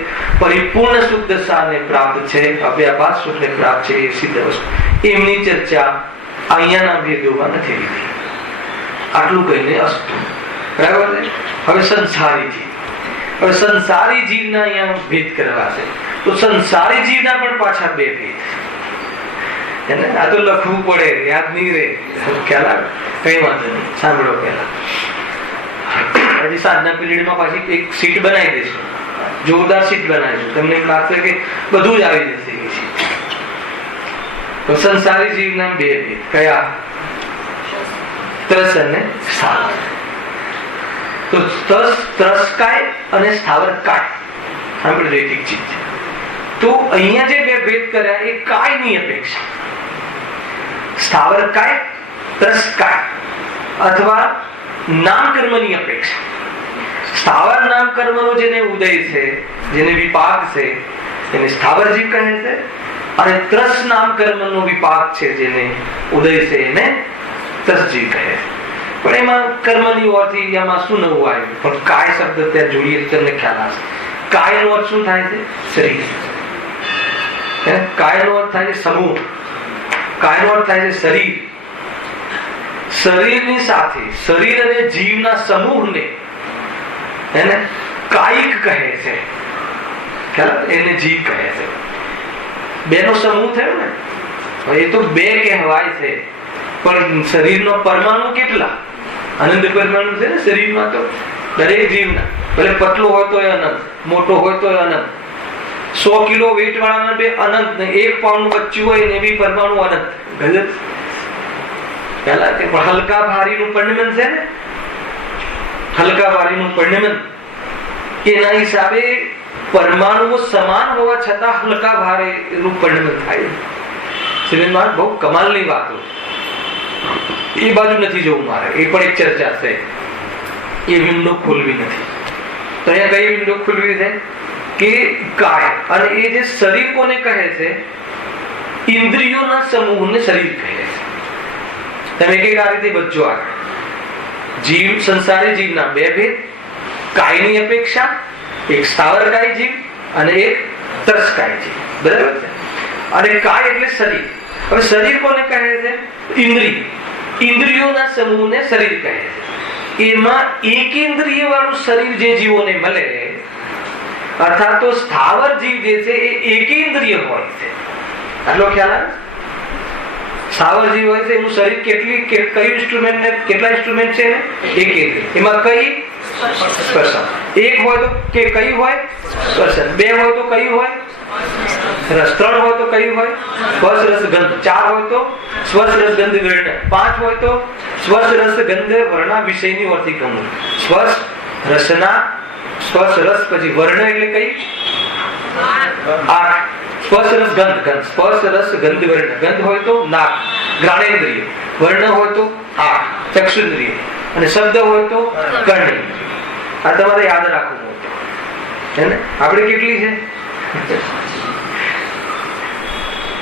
પરિપૂર્ણ સુખ દશાને પ્રાપ્ત છે, અવ્યાપાદ સુખને પ્રાપ્ત છે, એ સિદ્ધ અવસ્થા. એમની ચર્ચા અહીંયાના ભેદોમાં નથી લીધી. આટલું કહીને અસ્તુ. બરાબર છે? હવે સંસારી જીવ, હવે સંસારી જીવના અહીંયા ભેદ કરવા છે. તો સંસારી જીવના પણ પાછા બે ભેદ. આ તો લખવું પડે, યાદ નહીં રહે. ખ્યાલ આવે? કઈ વાંધો નહીં, સાંભળો પહેલા. હજી સાંજના પીરિયડમાં પાછી એક સીટ બનાવી દઈશું, જોરદાર સીટ બનાવીશું. તમને એમ લાગશે કે બધું જ આવી જશે. તો સંસારી જીવના બે ભેદ કયા? ત્રસ અને સ્થાવર. તો ત્રસકાય અને સ્થાવરકાય સાંભળી ઠીક ચીજ. તો અહીંયા જે બે ભેદ કર્યા એ કાયની અપેક્ષા. સ્થાવરકાય, ત્રસકાય અથવા નામ કર્મની અપેક્ષા. સ્થાવર નામ કર્મનો જેને ઉદય છે, જેને વિપાક છે, એને સ્થાવર જીવ કહે છે. અને ત્રસ નામ કર્મનો વિપાક છે, જેને ઉદય છે, એને ત્રસ જીવ કહે છે. પણ એમાં કર્મની ઓરથી આમાં શું નવું આવ્યું? પણ કાય શબ્દ ત્યાં જોડીએ તમને ખ્યાલ આવશે. કાયનો અર્થ શું થાય છે? શરીર. કાયનો અર્થ થાય છે સમૂહ. કાયનો અર્થ થાય છે શરીર. શરીરની સાથે શરીર અને જીવના સમૂહને કાયિક કહે છે. એને જીવ કહે છે. બેનો સમૂહ થયો ને. એ તો બે કહેવાય છે, પણ શરીરનો પરમાણુ કેટલા? અનંત પરમાણુ છે ને શરીરમાં. તો દરેક જીવના, ભલે પતલો હોય તો અનંત, મોટો હોય તો અનંત. 100 કિલો વેઇટ વાળાના બે અનંત ને 1 પાઉન્ડ બચ્ચું હોય ને બી પરમાણુ અનંત. ગજબ. પહેલા કે હલકા ભારીનું પરિણમન છે ને, હલકા ભારીનું પરિણમન. એના હિસાબે પરમાણુઓ સમાન હોવા છતાં હલકા ભારે એનું પરિણમન થાય. શ્રીમાન બહુ કમાલની વાતો, એ બાજુ નથી જોવું મારે, એ પણ એક ચર્ચા છે. એ વિન્ડો ખોલવી નથી. તો અહીંયા કઈ વિન્ડો ખોલવી છે કે કાય, અને એ જે શરીર કોને કહે છે? ઇન્દ્રિયોના સમૂહને શરીર કહે છે. તમે એક આ રીતે બચજો આગળ. જીવ, સંસારી જીવના બે ભેદ, કાયની અપેક્ષા, એક સ્થાવરકાય જીવ અને એક તરસકાય જીવ. બરાબર છે? અને કાય એટલે શરીર. હવે શરીર કોને કહે છે? ઇન્દ્રિય. ઇન્દ્રિયોના સમૂહને શરીર કહે છે. એમાં એકેન્દ્રિય વાળું શરીર જે જીવોને મળે, અર્થાત તો સ્થાવર જીવ જે છે એ એકેન્દ્રિય હોય છે. આટલો ખ્યાલ આવે? સ્થાવર જીવ હોય છે એનું શરીર કયું ઇન્સ્ટ્રુમેન્ટ ને કેટલા ઇન્સ્ટ્રુમેન્ટ છે? એકેન્દ્રિય. એમાં કઈ? સ્પર્શન. એક હોય તો કે કયું હોય? સ્પર્શન. બે હોય તો કયું હોય? રસ. ત્રણ હોય તો કયું હોય? સ્પર્શ રસ ગંધ. ચાર હોય તો સ્પર્શ રસ ગંધ વર્ણ. પાંચ હોય તો સ્પર્શ રસ ગંધ વર્ણા વિષયની વર્તી કહું. સ્પર્શ રસના, સ્પર્શ રસ પછી વર્ણ એટલે કઈ? 8. સ્પર્શ રસ ગંધ. ગંધ સ્પર્શ રસ ગંધ વર્ણ. ગંધ હોય તો નાક ઘ્રાણેન્દ્રિય, વર્ણ હોય તો આંખ ચક્ષુન્દ્રિય, અને શબ્દ હોય તો કર્ણેન્દ્રિય. આ તમારે યાદ રાખવું હે ને. આપણે કેટલી છે?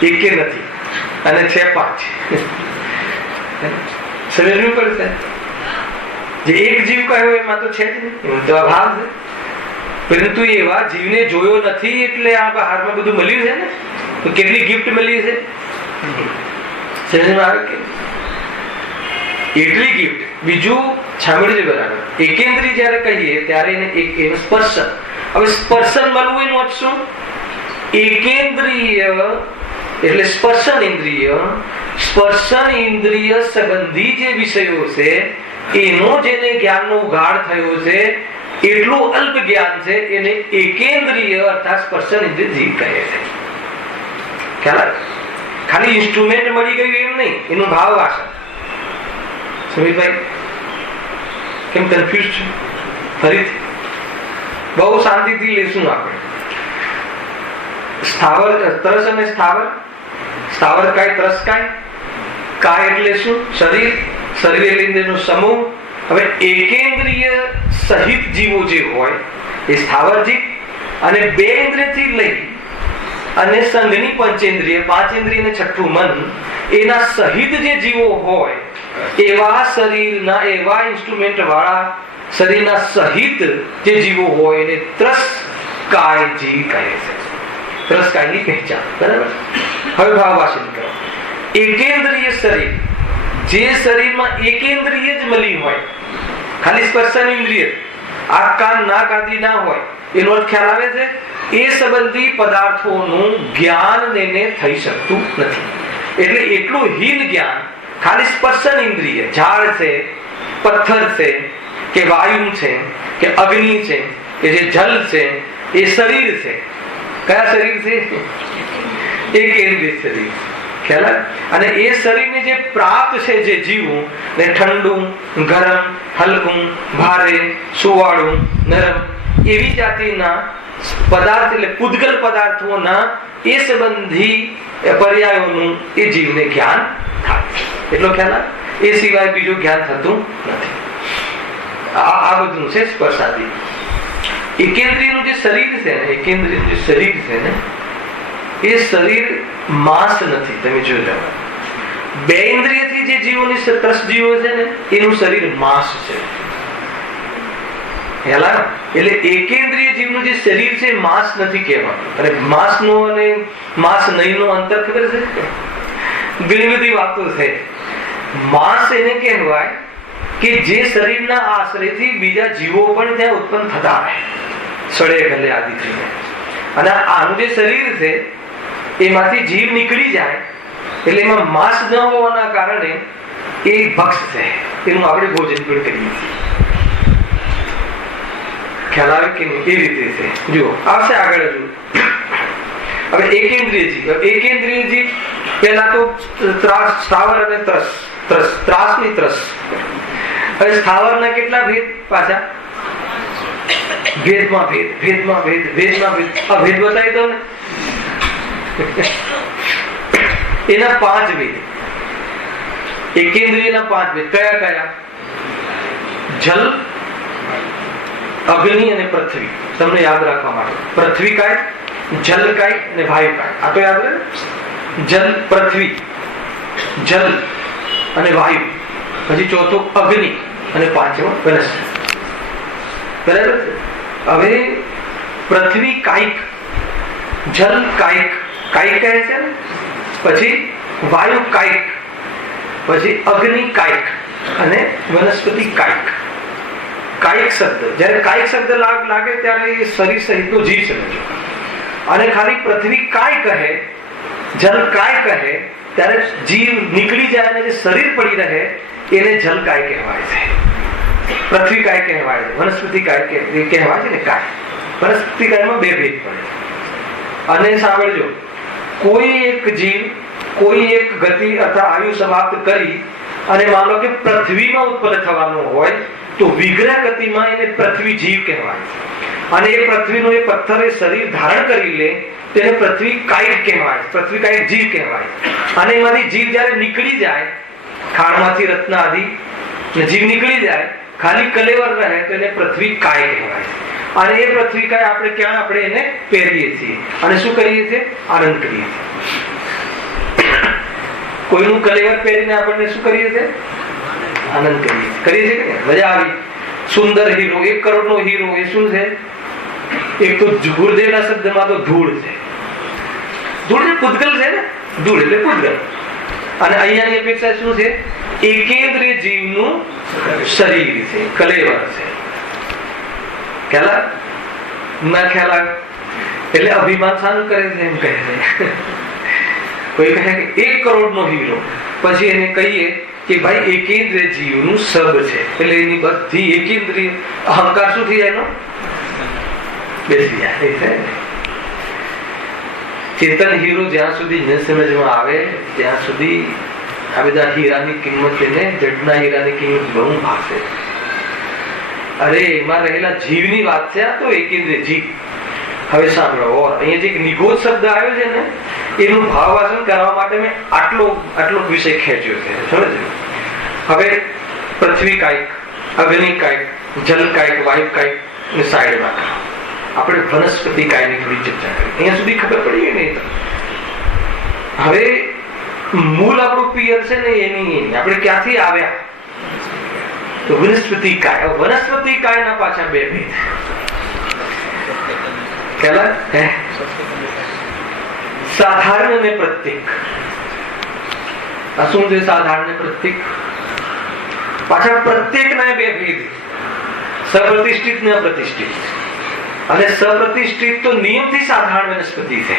એકે નથી અને છે 5. સમજવું પડશે. જે એક જીવ કહ્યો એમાં તો છે જ નહીં, તો અભાવ છે. પરંતુ એવા જીવને જોયો નથી એટલે આ બહારમાં બધું મળ્યું છે ને. તો કેટલી ગિફ્ટ મળી છે? સમજમાં આવે કે એટલી ગિફ્ટ. બીજું સાંભળજો બરાબર. એકેન્દ્રિય જયારે કહીએ ત્યારે એને એક સ્પર્શન. હવે સ્પર્શન મળવું એનો અર્થ શું? એકેન્દ્રિય એટલે સ્પર્શન ઇન્દ્રિય. સ્પર્શન ઇન્દ્રિય સંબંધી જે વિષયો છે એનો જેને જ્ઞાનનો ઉઘાડ થયો છે એટલું અલ્પ જ્ઞાન છે, એને એકેન્દ્રિય અર્થાત સ્પર્શન ઇન્દ્રિય જીવ કહે છે. ખ્યાલ આવે? ખાલી ઇન્સ્ટ્રુમેન્ટ મળી ગયું એમ નહીં, એનું ભાવ ભાષા. સુમિતભાઈ કેમ કન્ફ્યુઝ છે? ફરીથી બહુ શાંતિથી લેશું આપણે. સ્થાવર, તરસ અને સ્થાવર. સ્થાવર કાય, તરસ કાય. કાય એટલે શું? શરીર. શરીર એટલે ઇન્દ્રિયનો સમૂહ. હવે એકેન્દ્રિય સહિત જીવો જે હોય એ સ્થાવર જીવ, અને બે ઇન્દ્રિયથી લઈ અને સંઘની પંચેન્દ્રિય, 5 ઇન્દ્રિય અને છઠ્ઠું મન, એના સહિત જે જીવો હોય એવા શરીરના, એવા ઇન્સ્ટ્રુમેન્ટ વાળા શરીરના સહિત જે જીવો હોય એને ત્રસકાય જીવ કહે છે. ત્રસકાયની પહેચાન. બરાબર? હવે ભાવવાચન કરો. એકેન્દ્રિય શરીર, જે શરીરમાં એકેન્દ્રિય જ મળી હોય, ખાલી સ્પર્શન ઇન્દ્રિય, આંખ કાન નાક આદિ ના હોય, એનો અર્થ ખ્યાલ આવે છે? એ સંબંધી પદાર્થોનું જ્ઞાન એને થઈ શકતું નથી. એટલે એટલું હીન જ્ઞાન ખાલી સ્પર્શન ઇન્દ્રિય, ઝાડ છે, પથ્થર છે, કે વાયુ છે, કે અગ્નિ છે, કે જે જલ છે, એ શરીર છે. કયા શરીર છે? એકેન્દ્રિય શરીર. ખ્યાલ આવે? અને એ શરીરને જે પ્રાપ્ત છે, જે જીવું ને ઠંડુ, ગરમ, હલકું, ભારે, સુવાળું, નરમ, એવી જાતિના પદાર્થ એટલે પૂદગલ પદાર્થોના એ સંબંધી પર્યાયોનું એ જીવને જ્ઞાન થાય. એટલો ખ્યાલ આવે? એ સિવાય બીજું જ્ઞાન થતું નથી. આ બધું છે સ્પર્શાદી. એકેન્દ્રિયનું જે શરીર છે ને, એકેન્દ્રિય જે શરીર છે ને, એ શરીર માંસ નથી. તમે જોઈ લો, બે ઇન્દ્રિયથી જે જીવોની ત્રસ જીવો છે ને એનું શરીર માંસ છે. એટલે એકેન્દ્રિય જીવનું જે શરીર છે માંસ નથી કહેવાનું. અને માંસનો અને માંસ નહીંનો અંતર ખબર છે? ઘણી બધી વાતો છે. માંસ એને કહેવાય કે જે શરીરના આશ્રયથી બીજા જીવો પણ ત્યાં ઉત્પન્ન થતા રહે, સડે ગલે આદિ થઈને. અને આનું જે શરીર છે એમાંથી જીવ નીકળી જાય એટલે એમાં માંસ ન હોવાના કારણે એ ભક્ષ છે, એનું આપણે ભોજન પણ કરીએ છીએ. ખ્યાલ આવે કે નહીં? એ રીતે છે. જુઓ, આવશે આગળ હજુ. હવે એકેન્દ્રિય જીવ. એકેન્દ્રિય જીવ પહેલા તો સ્થાવર અને ત્રાસની ત્રસ. હવે સ્થાવરના કેટલા ભેદ પાછા? વેદમાં ભેદ, ભેદમાં ભેદ, ભેદમાં ભેદ. આ ભેદ બતાવી દો ને. એના 5 વેદ, એકેન્દ્રિયના 5 વેદ કયા કયા? જલ, અગ્નિ અને પૃથ્વી. તમને યાદ રાખવા માટે પૃથ્વી કાય, જલ કાય અને વાયુ કાય. આ તો યાદ રહે. જલ, પૃથ્વી, જલ અને વાયુ, પછી ચોથું અગ્નિ અને પાંચમો વનસ્પતિ. બરાબર. હવે પૃથ્વી કાયિક, જલ કાયિક, કાયિક કહે છે ને, પછી વાયુ કાયિક, પછી અગ્નિ કાયિક અને વનસ્પતિ કાયિક. કાયિક શબ્દ, જ્યારે કાયિક શબ્દ લાગે ત્યારે એ શરીર સહિતનો જીવ સમજો. અને ખાલી પૃથ્વી કાય કહે, જલ કાય કહે, ત્યારે જીવ નીકળી જાય અને જે શરીર પડી રહે એને જલ કાય કહેવાય છે, પૃથ્વી કાય કહેવાય છે, વનસ્પતિ કાય કહેવાય છે ને. કાય, વનસ્પતિ કાયમાં 2 ભેદ પડે. અને સાંભળજો, કોઈ એક જીવ કોઈ એક ગતિ અથવા આયુ સમાપ્ત કરી અને માનો કે પૃથ્વીમાં ઉત્પન્ન થવાનું હોય તો વિગ્રહ ગતિમાં એને પૃથ્વી જીવ કહેવાય. અને એ પૃથ્વીનો એ પથ્થર એ શરીર ધારણ કરી લે તેને પૃથ્વી કાયિક કહેવાય, પૃથ્વી કાયિક જીવ કહેવાય. અને એમાંથી જીવ જ્યારે નીકળી જાય, ખાણમાંથી રત્ન આદિ જીવ નીકળી જાય, ખાલી કલેવર રહે તો એને પૃથ્વી કાય કહેવાય. અને એ પૃથ્વી કાય આપણે ક્યાં આપણે એને પહેરીએ છીએ અને શું કરીએ છીએ? આનંદ કરીએ છીએ. કોઈનું કલેવર પહેરીને આપણે શું કરીએ છીએ? આનંદ કરીએ છીએ કે મજા આવી. સુંદર હીરો, 1 કરોડનો હીરો, એ શું છે? એક તો ગુરુદેવના શબ્દમાં તો ધૂળ છે. ધૂળ એટલે પૂતગલ છે ને, ધૂળ એટલે પૂતગલ. અને અહીંયાની અપેક્ષા શું છે? એકેન્દ્રિય જીવનું શરીર છે, કલેવર છે. ખ્યાલ ના ખ્યાલ? એટલે અભિમાન શાનું કરે છે? એમ કહે છે. કોઈ કહે કે 1 કરોડનો હીરો, પછી એને કહીએ કે ભાઈ એકેન્દ્રિય જીવનું સબ છે, એટલે એની બધી એકેન્દ્રિય અહંકાર શું થઈ જાય? બેસી જાય. ચેતન હીરો જ્યાં સુધી ન સમજમાં આવે ત્યાં સુધી આ બધા હીરાની કિંમત એને જડના હીરાની કિંમત બહુ ભાગશે. અરે એમાં રહેલા જીવની વાત છે. આ તો એકેન્દ્રિય જીવ. હવે સાંભળો, અહીંયા જે નિગોદ શબ્દ આવ્યો છે ને, એનું ભાવવાચન કરવા માટે મેં આટલો વિષય ખેંચ્યો છે. સમજો. હવે પૃથ્વી કાયિક, અગ્નિ કાયિક, જલ કાયિક, વાયુ કાયિક ને સાઈડમાં આપણે વનસ્પતિ કાયની થોડી ચર્ચા કરી. અહીંયા સુધી ખબર પડી ને. હવે મૂળ આપણું પિયર છે ને એની આપણે ક્યાંથી આવ્યા? તો વનસ્પતિ કાય. વનસ્પતિ કાયના પાછા 2 ભેદ. સાધારણ અને પ્રત્યેક. આ શું છે? સાધારણ અને પ્રત્યેક. પાછા પ્રત્યેક ના 2 ભેદ, સપ્રતિષ્ઠિત ને અપ્રતિષ્ઠિત. અને સપ્રતિષ્ઠિત તો નિયમથી સાધારણ વનસ્પતિ છે,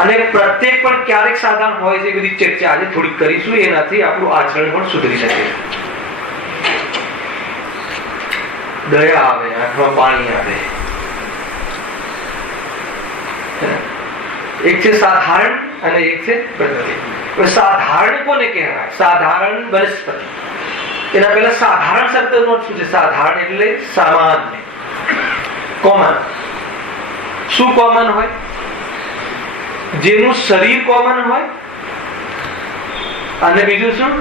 અને પ્રત્યેક પણ ક્યારેક સાધારણ હોય છે. બધી ચર્ચા આજે થોડીક કરીશું. એનાથી આપણું આચરણ પણ સુધરી શકે. દયા આવે, આંખમાં પાણી આવે. એક છે સાધારણ અને એક છે પ્રત્યેક. સાધારણ કોને કહેવાય? સાધારણ વનસ્પતિ. એના પહેલા સાધારણ શબ્દનો અર્થ શું છે? સાધારણ એટલે સામાન્ય, કોમન. શું કોમન હોય? જેનું શરીર કોમન હોય. અને બીજું શું?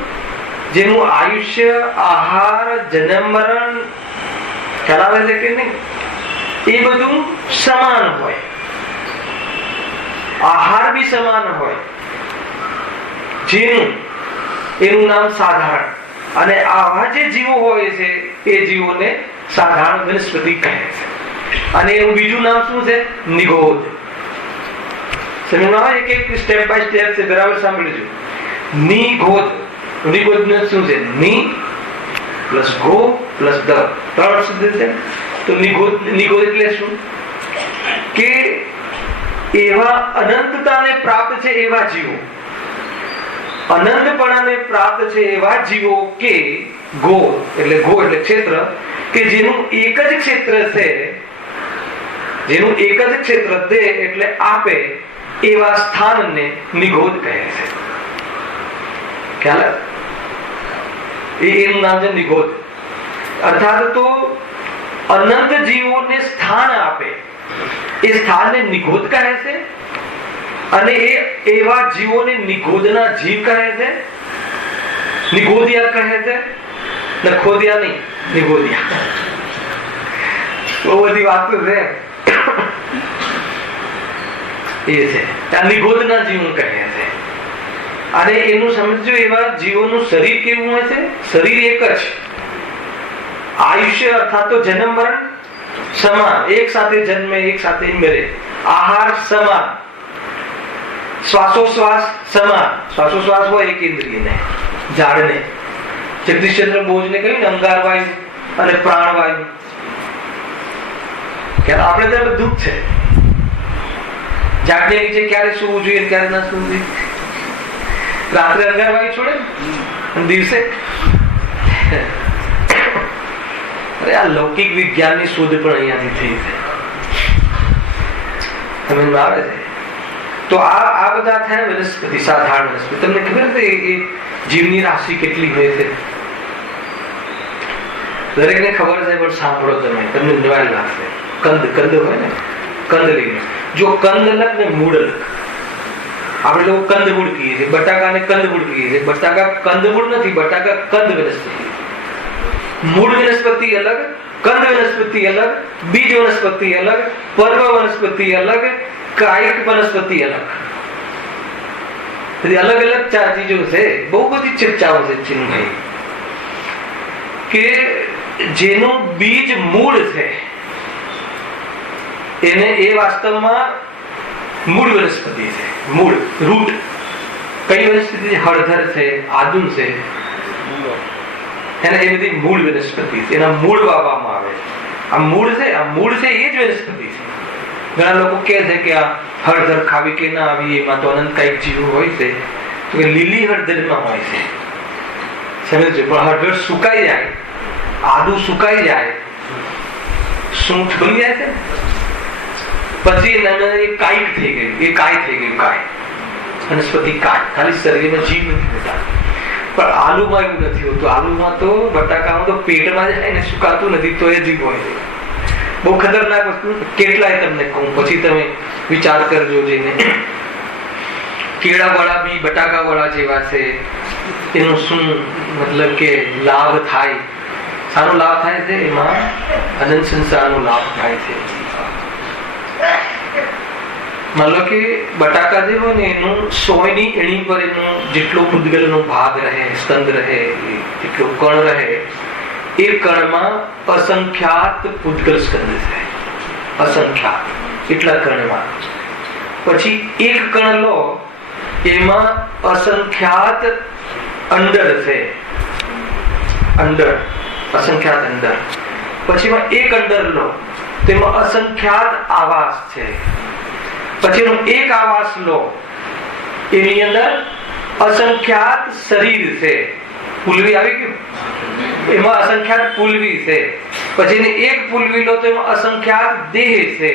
જેનું આયુષ્ય, આહાર, જન્મ મરણ ખ્યાલ આવે છે કે નહીં? એ બધું સમાન હોય. આહાર બી સમાન હોય. જેનું એનું નામ સાધારણ. અને આવા જે જીવો હોય છે એ જીવોને સાધારણ વનસ્પતિ કહે છે. અને એનું બીજું નામ શું છે? નિગોદ. સમજમાં એક સ્ટેપ બાય સ્ટેપ છે. બરાબર સાંભળજો. નિગોદ. નિગોદ શું છે? ની પ્લસ ગો પ્લસ દ, 3 શબ્દ છે. તો નિગોદ એટલે શું? કે એવા અનંતતાને પ્રાપ્ત છે એવા જીવો, અનંતપણાને પ્રાપ્ત છે એવા જીવો કે ગો એટલે ક્ષેત્ર, કે જેનું એક જ ક્ષેત્ર છે, જેનું એક જ ક્ષેત્ર દે એટલે આપે એવા સ્થાનને નિગોદ કહે છે. ખ્યાલ? એનું નામ છે નિગોદ. અર્થાત તો અનંત જીવોને સ્થાન આપે, એ સ્થાનને નિગોદ કહે છે. અને એ એવા જીવોને નિગોદના જીવ કહે છે, નિગોદિયા કહે છે. નખોદિયા નહીં, નિગોદિયા. બહુ બધી વાતો છે એ છે. આ નિગોદના જીવો કહે છે. અને એનું સમજો, એવા જીવોનું શરીર કેવું હોય છે? શરીર એક જ. આયુષ્ય અર્થાત તો જન્મ મરણ સમાન, એક સાથે જન્મે એક સાથે મરે. આહાર સમાન, શ્વાસોશ્વાસ સમાન. શ્વાસોશ્વાસ હોય એક ઇન્દ્રિયને, ઝાડને. જગદીશચંદ્ર બોઝને કહ્યું ને, અંગાર વાયુ અને પ્રાણવાયુ. આપણે તો બધું જ છે. ઝાડને નીચે ક્યારે સૂવું જોઈએ, ક્યારે ના સૂવું જોઈએ. રાત્રે અંગાર વાયુ છોડે અને દિવસે. અરે આ લૌકિક વિજ્ઞાનની શોધ પણ અહીંયાથી થઈ છે. સમજમાં આવે છે? તો આ બધા થયા વનસ્પતિ, સાધારણ વનસ્પતિ. તમને ખબર છે એ જીવની રાશિ કેટલી હોય છે? દરેકને ખબર છે, પણ સાંભળો તમે, તમને નવાઈ લાગશે. કંદ હોય ને, કંદ લઈને જો કંદ અલગ ને મૂળ અલગ. આપણે લોકો કંદમૂળ કહીએ છીએ, બટાકાને કંદમૂળ કહીએ છીએ. બટાકા કંદમૂળ નથી, બટાકા કંદ વનસ્પતિ. મૂળ વનસ્પતિ અલગ, કંદ વનસ્પતિ અલગ, બીજ વનસ્પતિ અલગ, પર્વ વનસ્પતિ અલગ, કાયિક વનસ્પતિ અલગ. અલગ અલગ ચાર ચીજો છે. બહુ બધી ચર્ચાઓ છે ચિન્મય, કે જેનું બીજ મૂળ છે એને એ વાસ્તવમાં મૂળ વનસ્પતિ છે. મૂળ, રૂટ. કઈ વનસ્પતિ? હળદર છે, આદુ છે, એને એ બધી મૂળ વનસ્પતિ છે. એના મૂળ વાવવામાં આવે છે. આ મૂળ છે, આ મૂળ છે, એ જ વનસ્પતિ છે. ઘણા લોકો કહે છે કે આ હળદર ખાવી કે ના આવી, એમાં તો અનંત કઈક જીવ હોય છે. તો કે લીલી હળદરમાં હોય છે. સમજો, પણ હળદર સુકાઈ જાય, આદુ સુકાઈ જાય, શું થઈ જાય છે? પછી એ કાયિક થઈ ગયું, એ કાય થઈ ગયું. કાય વનસ્પતિ, કાય. ખાલી શરીરમાં જીવ નથી હોતા. પણ આલુમાં એવું નથી હોતું. આલુમાં તો, બટાકામાં તો પેટમાં જાય ને, સુકાતું નથી, તો એ જીવ હોય છે. બહુ ખતરનાક વસ્તુ. કેટલાય તમને કહું, પછી તમે વિચાર કરજો જઈને. કેળા વાળા બી બટાકા વાળા જેવા છે. એનો શું મતલબ કે લાભ થાય? સારો લાભ થાય છે એમાં, અનંત સંસારનો લાભ થાય છે. માનો કે બટાકા જે હોય ને, એનું 100 ની એણી પર એનું જેટલો પૂદગલનો ભાગ રહે, સ્કંદ રહે, જેટલો કણ રહે, એ કણમાં અસંખ્યાત પૂદગલ સ્કંદ છે. અસંખ્યાત એટલા કણમાં. પછી એક કણ લો, એમાં અસંખ્યાત અંડર છે. અંડર, અસંખ્યાત અંડર. પછી એક અંડર લો, તેમાં અસંખ્યાત આવાસ છે. પછી એક આવાસ લો, એની અંદર અસંખ્યાત શરીર છે. પુલવી આવી ગયું, એમાં અસંખ્યાત પુલવી છે. પછી એક પુલવી લો, તો એમાં અસંખ્યાત દેહ છે.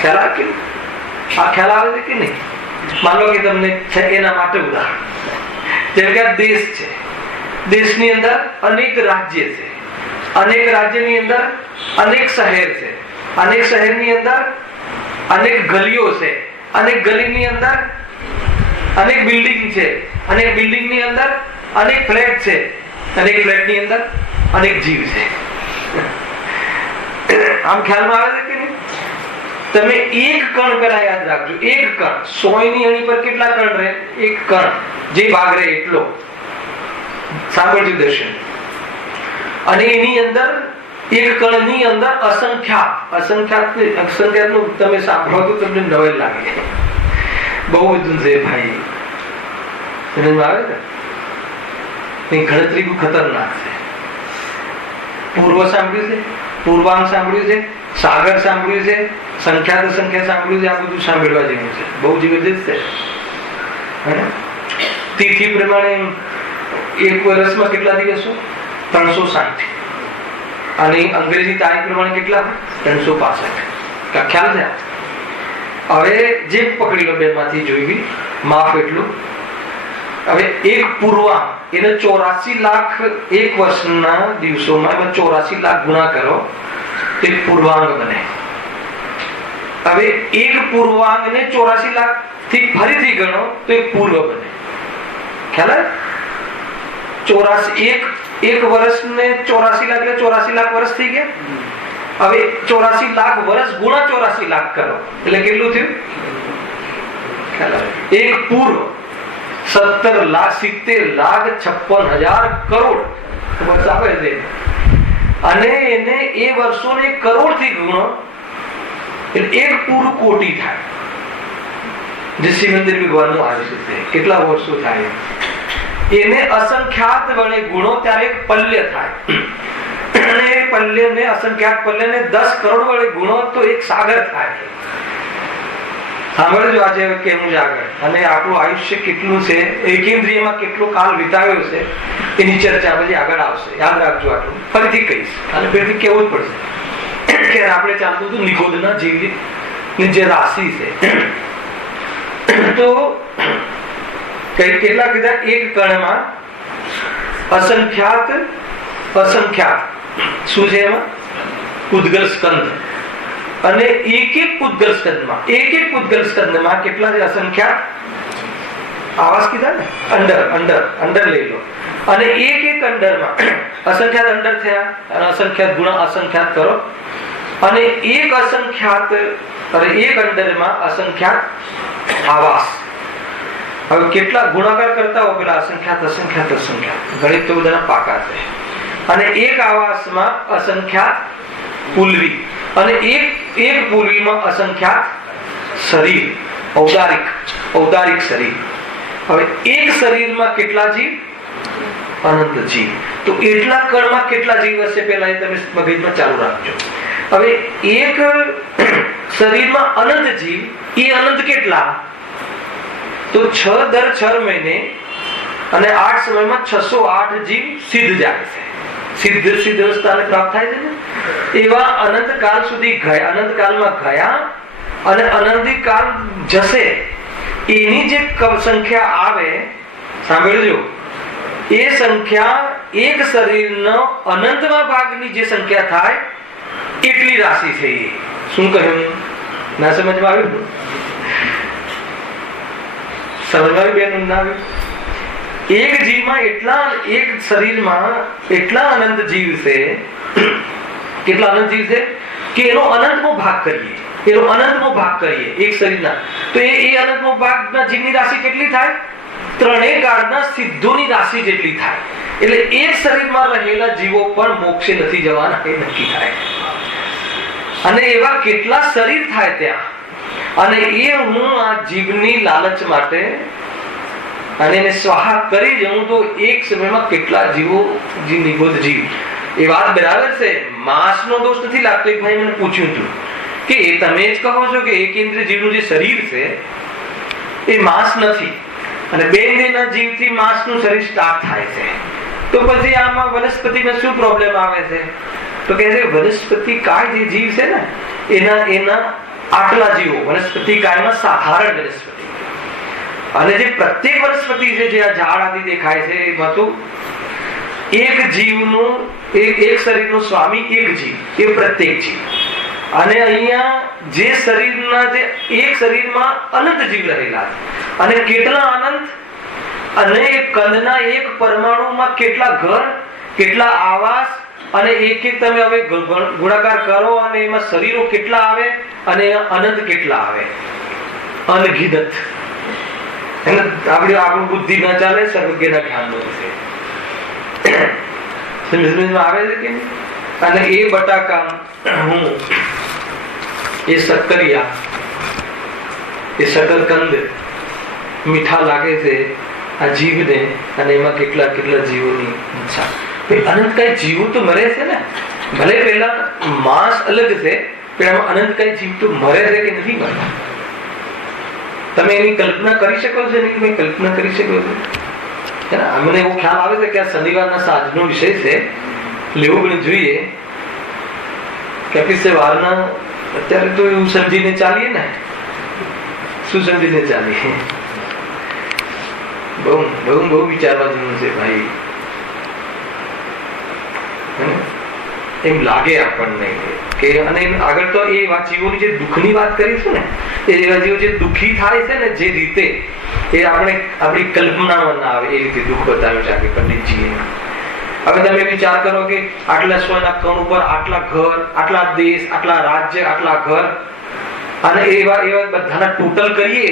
ખ્યાલ આવે કે આ ખ્યાલ આવે છે કે નહીં? માનો કે તમને એના માટે ઉદાહરણ, જેમ કે આ દેશ છે. દેશની અંદર અનેક રાજ્ય છે. અનેક રાજ્યની અંદર અનેક શહેર છે. અનેક શહેરની અંદર અનેક ગલીઓ છે. અનેક ગલીની અંદર અનેક બિલ્ડિંગ છે. અનેક બિલ્ડિંગની અંદર અનેક ફ્લેટ છે. અનેક ફ્લેટની અંદર અનેક જીવ છે. આમ ખ્યાલમાં આવે છે કે નહીં? તમે એક કણ પેલા યાદ રાખજો. એક કણ 100 ની અણી પર કેટલા કણ રહે? એક કણ, જે ભાગ રહે એટલો. સાંભળજો દર્શન. અને એની અંદર એક કણની અંદર અસંખ્યાત નું તમે સાંભળો તો તમને નવાઈ લાગે. બહુ બધું છે ભાઈ. સમજમાં આવે ને? ગણતરી ખતરનાક છે. પૂર્વ સાંભળ્યું છે, પૂર્વાંગ સાંભળ્યું છે, સાગર સાંભળ્યું છે, સંખ્યા અસંખ્યા સાંભળ્યું છે. આ બધું સાંભળવા જેવું છે. બહુ જબરદસ્ત છે. તિથિ પ્રમાણે એક વર્ષમાં કેટલા દિવસો? 360. અને અંગ્રેજી તારીખ પ્રમાણે કેટલા? 365. ખ્યાલ છે? હવે જે પકડી લો, બે માંથી જોઈ માફ એટલું. હવે એક પૂર્વાંગ, એને 84 લાખ એક વર્ષના દિવસોમાં 84 લાખ ગુણા કરો તે પૂર્વાંગ બને. હવે એક પૂર્વાંગને 84 લાખ થી ફરીથી ગણો તો એક પૂર્વ બને. ખ્યાલ? 84 એક વર્ષને 84 લાખ એટલે 84 લાખ વર્ષ થઈ ગયા. હવે 84 લાખ વર્ષ ગુણા 84 લાખ કરો એટલે કેટલું થયું? ખ્યાલ આવે? એક પૂર્વ 17,70,56,000 કરોડ વર્ષ આવે છે. અને એને એ વર્ષોને કરોડ થી ગુણો એટલે એક પૂર્વ કોટી થાય. જે શિવેન્દ્ર ભગવાનનું આયુષ્ય છે કેટલા વર્ષો થાય? એને અસંખ્યાત વડે ગુણો ત્યારે એક પલ્ય થાય. અને એ પલ્યને અસંખ્યાત પલ્યને 10 કરોડ વડે ગુણો તો એક સાગર થાય. સાંભળજો આજે કેવું છે આગળ. અને આપણું આયુષ્ય કેટલું છે, એકેન્દ્રિયમાં કેટલો કાલ વિતાવ્યો છે એની ચર્ચા પછી આગળ આવશે. યાદ રાખજો. આટલું ફરીથી કહીશ અને ફરીથી કેવું જ પડશે કે આપણે ચાલતું હતું નિગોદના જીવની જે રાશિ છે તો કેટલા કીધા? એક કણમાં અસંખ્યાત શું છે એમાં? પૂતગલ સ્કંદ. અને એક પૂતગલ સ્કંદમાં કેટલા છે? અસંખ્યાત આવાસ કીધા ને, અંડર લઈ લો. અને એક અંડરમાં અસંખ્યાત અંડર થયા અને અસંખ્યાત ગુણા અસંખ્યાત કરો. અને એક અંડરમાં અસંખ્યાત આવાસ. હવે કેટલા ગુણાકાર કરતા હો પેલા અસંખ્યાત ગણિત તો બધાના પાકા છે. અને એક આવાસમાં અસંખ્યાત પુલવી અને એક પુલવીમાં અસંખ્યાત શરીર, ઔદારિક શરીર. હવે એક શરીરમાં કેટલા જીવ? અનંત જીવ. તો એટલા કણમાં કેટલા જીવ હશે પેલા એ તમે મગજમાં ચાલુ રાખજો. હવે એક શરીરમાં અનંત જીવ, એ અનંત કેટલા? તો 6 દર 6 મહિને અને 8 સમયમાં 608 જીવ સિદ્ધ જાય છે. સિદ્ધ અવસ્થાને પ્રાપ્ત થાય છે ને. એવા અનંતકાળ સુધી ગયા, અનંતકાળમાં ગયા અને અનંતકાળ જશે એની જે સંખ્યા આવે, સાંભળજો, એ સંખ્યા એક શરીરનો અનંતમાં ભાગની જે સંખ્યા થાય એટલી રાશિ છે. શું કહ્યું? ના સમજમાં આવ્યું? સમજમાં બેન ના આવ્યું? એક જીવમાં એક શરીરમાં એટલા અનંત જીવ છે, કેટલા અનંત જીવ છે કે એનો અનંતમો ભાગ કરીએ એક શરીરના, તો એ અનંતમો ભાગના જીવની રાશિ કેટલી થાય? ત્રણેય કાળના સિદ્ધોની રાશિ જેટલી થાય. એટલે એક શરીરમાં રહેલા જીવો પણ મોક્ષે નથી જવાના એ નક્કી થાય. અને એવા કેટલા શરીર થાય ત્યાં. અને એ હું આ જીવની લાલચ માટે અને એને સ્વાહા કરી જવું તો એક સમયમાં કેટલા જીવો નિગોદ જીવ. એ વાત બરાબર છે, માંસનો દોષ નથી લાગતો. એક ભાઈ મને પૂછ્યું હતું કે તમે જ કહો છો કે એકેન્દ્રિય જીવનું જે શરીર છે એ માંસ નથી અને બેન્દ્રિયના જીવથી માંસનું શરીર સ્ટાર્ટ થાય છે, તો પછી આમાં વનસ્પતિમાં શું પ્રોબ્લેમ આવે છે? તો કહે છે વનસ્પતિ કાય જે જીવ છે ને એના આટલા જીવો વનસ્પતિ કાયમાં સાધારણ વનસ્પતિ. અને જે પ્રત્યેક વનસ્પતિ છે જે આ ઝાડ આદિ દેખાય છે એમાં તો એક જીવનું એક શરીરનું સ્વામી એક જીવ, એ પ્રત્યેક જીવ. અને અહીંયા જે શરીરના જે એક શરીરમાં અનંત જીવ રહેલા અને કેટલા અનંત, અને કંદના એક પરમાણુમાં કેટલા ઘર, કેટલા આવાસ, અને એક તમે હવે ગુણાકાર કરો અને એમાં શરીરો કેટલા આવે અને અનંત કેટલા આવે, અનગિનત. આપણું બુદ્ધિ ના ચાલે, સર્વજ્ઞના ખ્યાલ છે. સમજમાં આવે છે કે? અને એ બટાકા હું એ શક્કરિયા એ શકરકંદ મીઠા લાગે છે આ જીવને, અને એમાં કેટલા જીવોની ઈચ્છા. અનંત કઈ જીવો તો મરે છે ને, ભલે પેલા માંસ અલગ છે પણ આમાં અનંત કઈ જીવ તો મરે છે કે નથી મરતા? તમે એની કલ્પના કરી શકો છો? કલ્પના કરી શકો છો? અમને એવો ખ્યાલ આવે છે કે આ શનિવારના સાંજનો વિષય છે, લેવું પણ જોઈએ. કે વારના અત્યારે તો એવું સમજીને ચાલીએ ને, શું સમજીને ચાલીએ? બહુ વિચારવા જેવું છે ભાઈ. એમ લાગે આપણને કે, અને આગળ તો એ વાત જીવોની જે દુઃખની વાત કરીશું ને, એ જીવો જે દુઃખી થાય છે ને જે રીતે, એ આપણે આપણી કલ્પનામાં ના આવે એ રીતે દુઃખ બતાવ્યું છે આગળ પંડિતજીએ. હવે તમે વિચાર કરો કે આટલા સોના કણ ઉપર આટલા ઘર, આટલા દેશ, આટલા રાજ્ય, આટલા ઘર, અને એવા બધાના ટોટલ કરીએ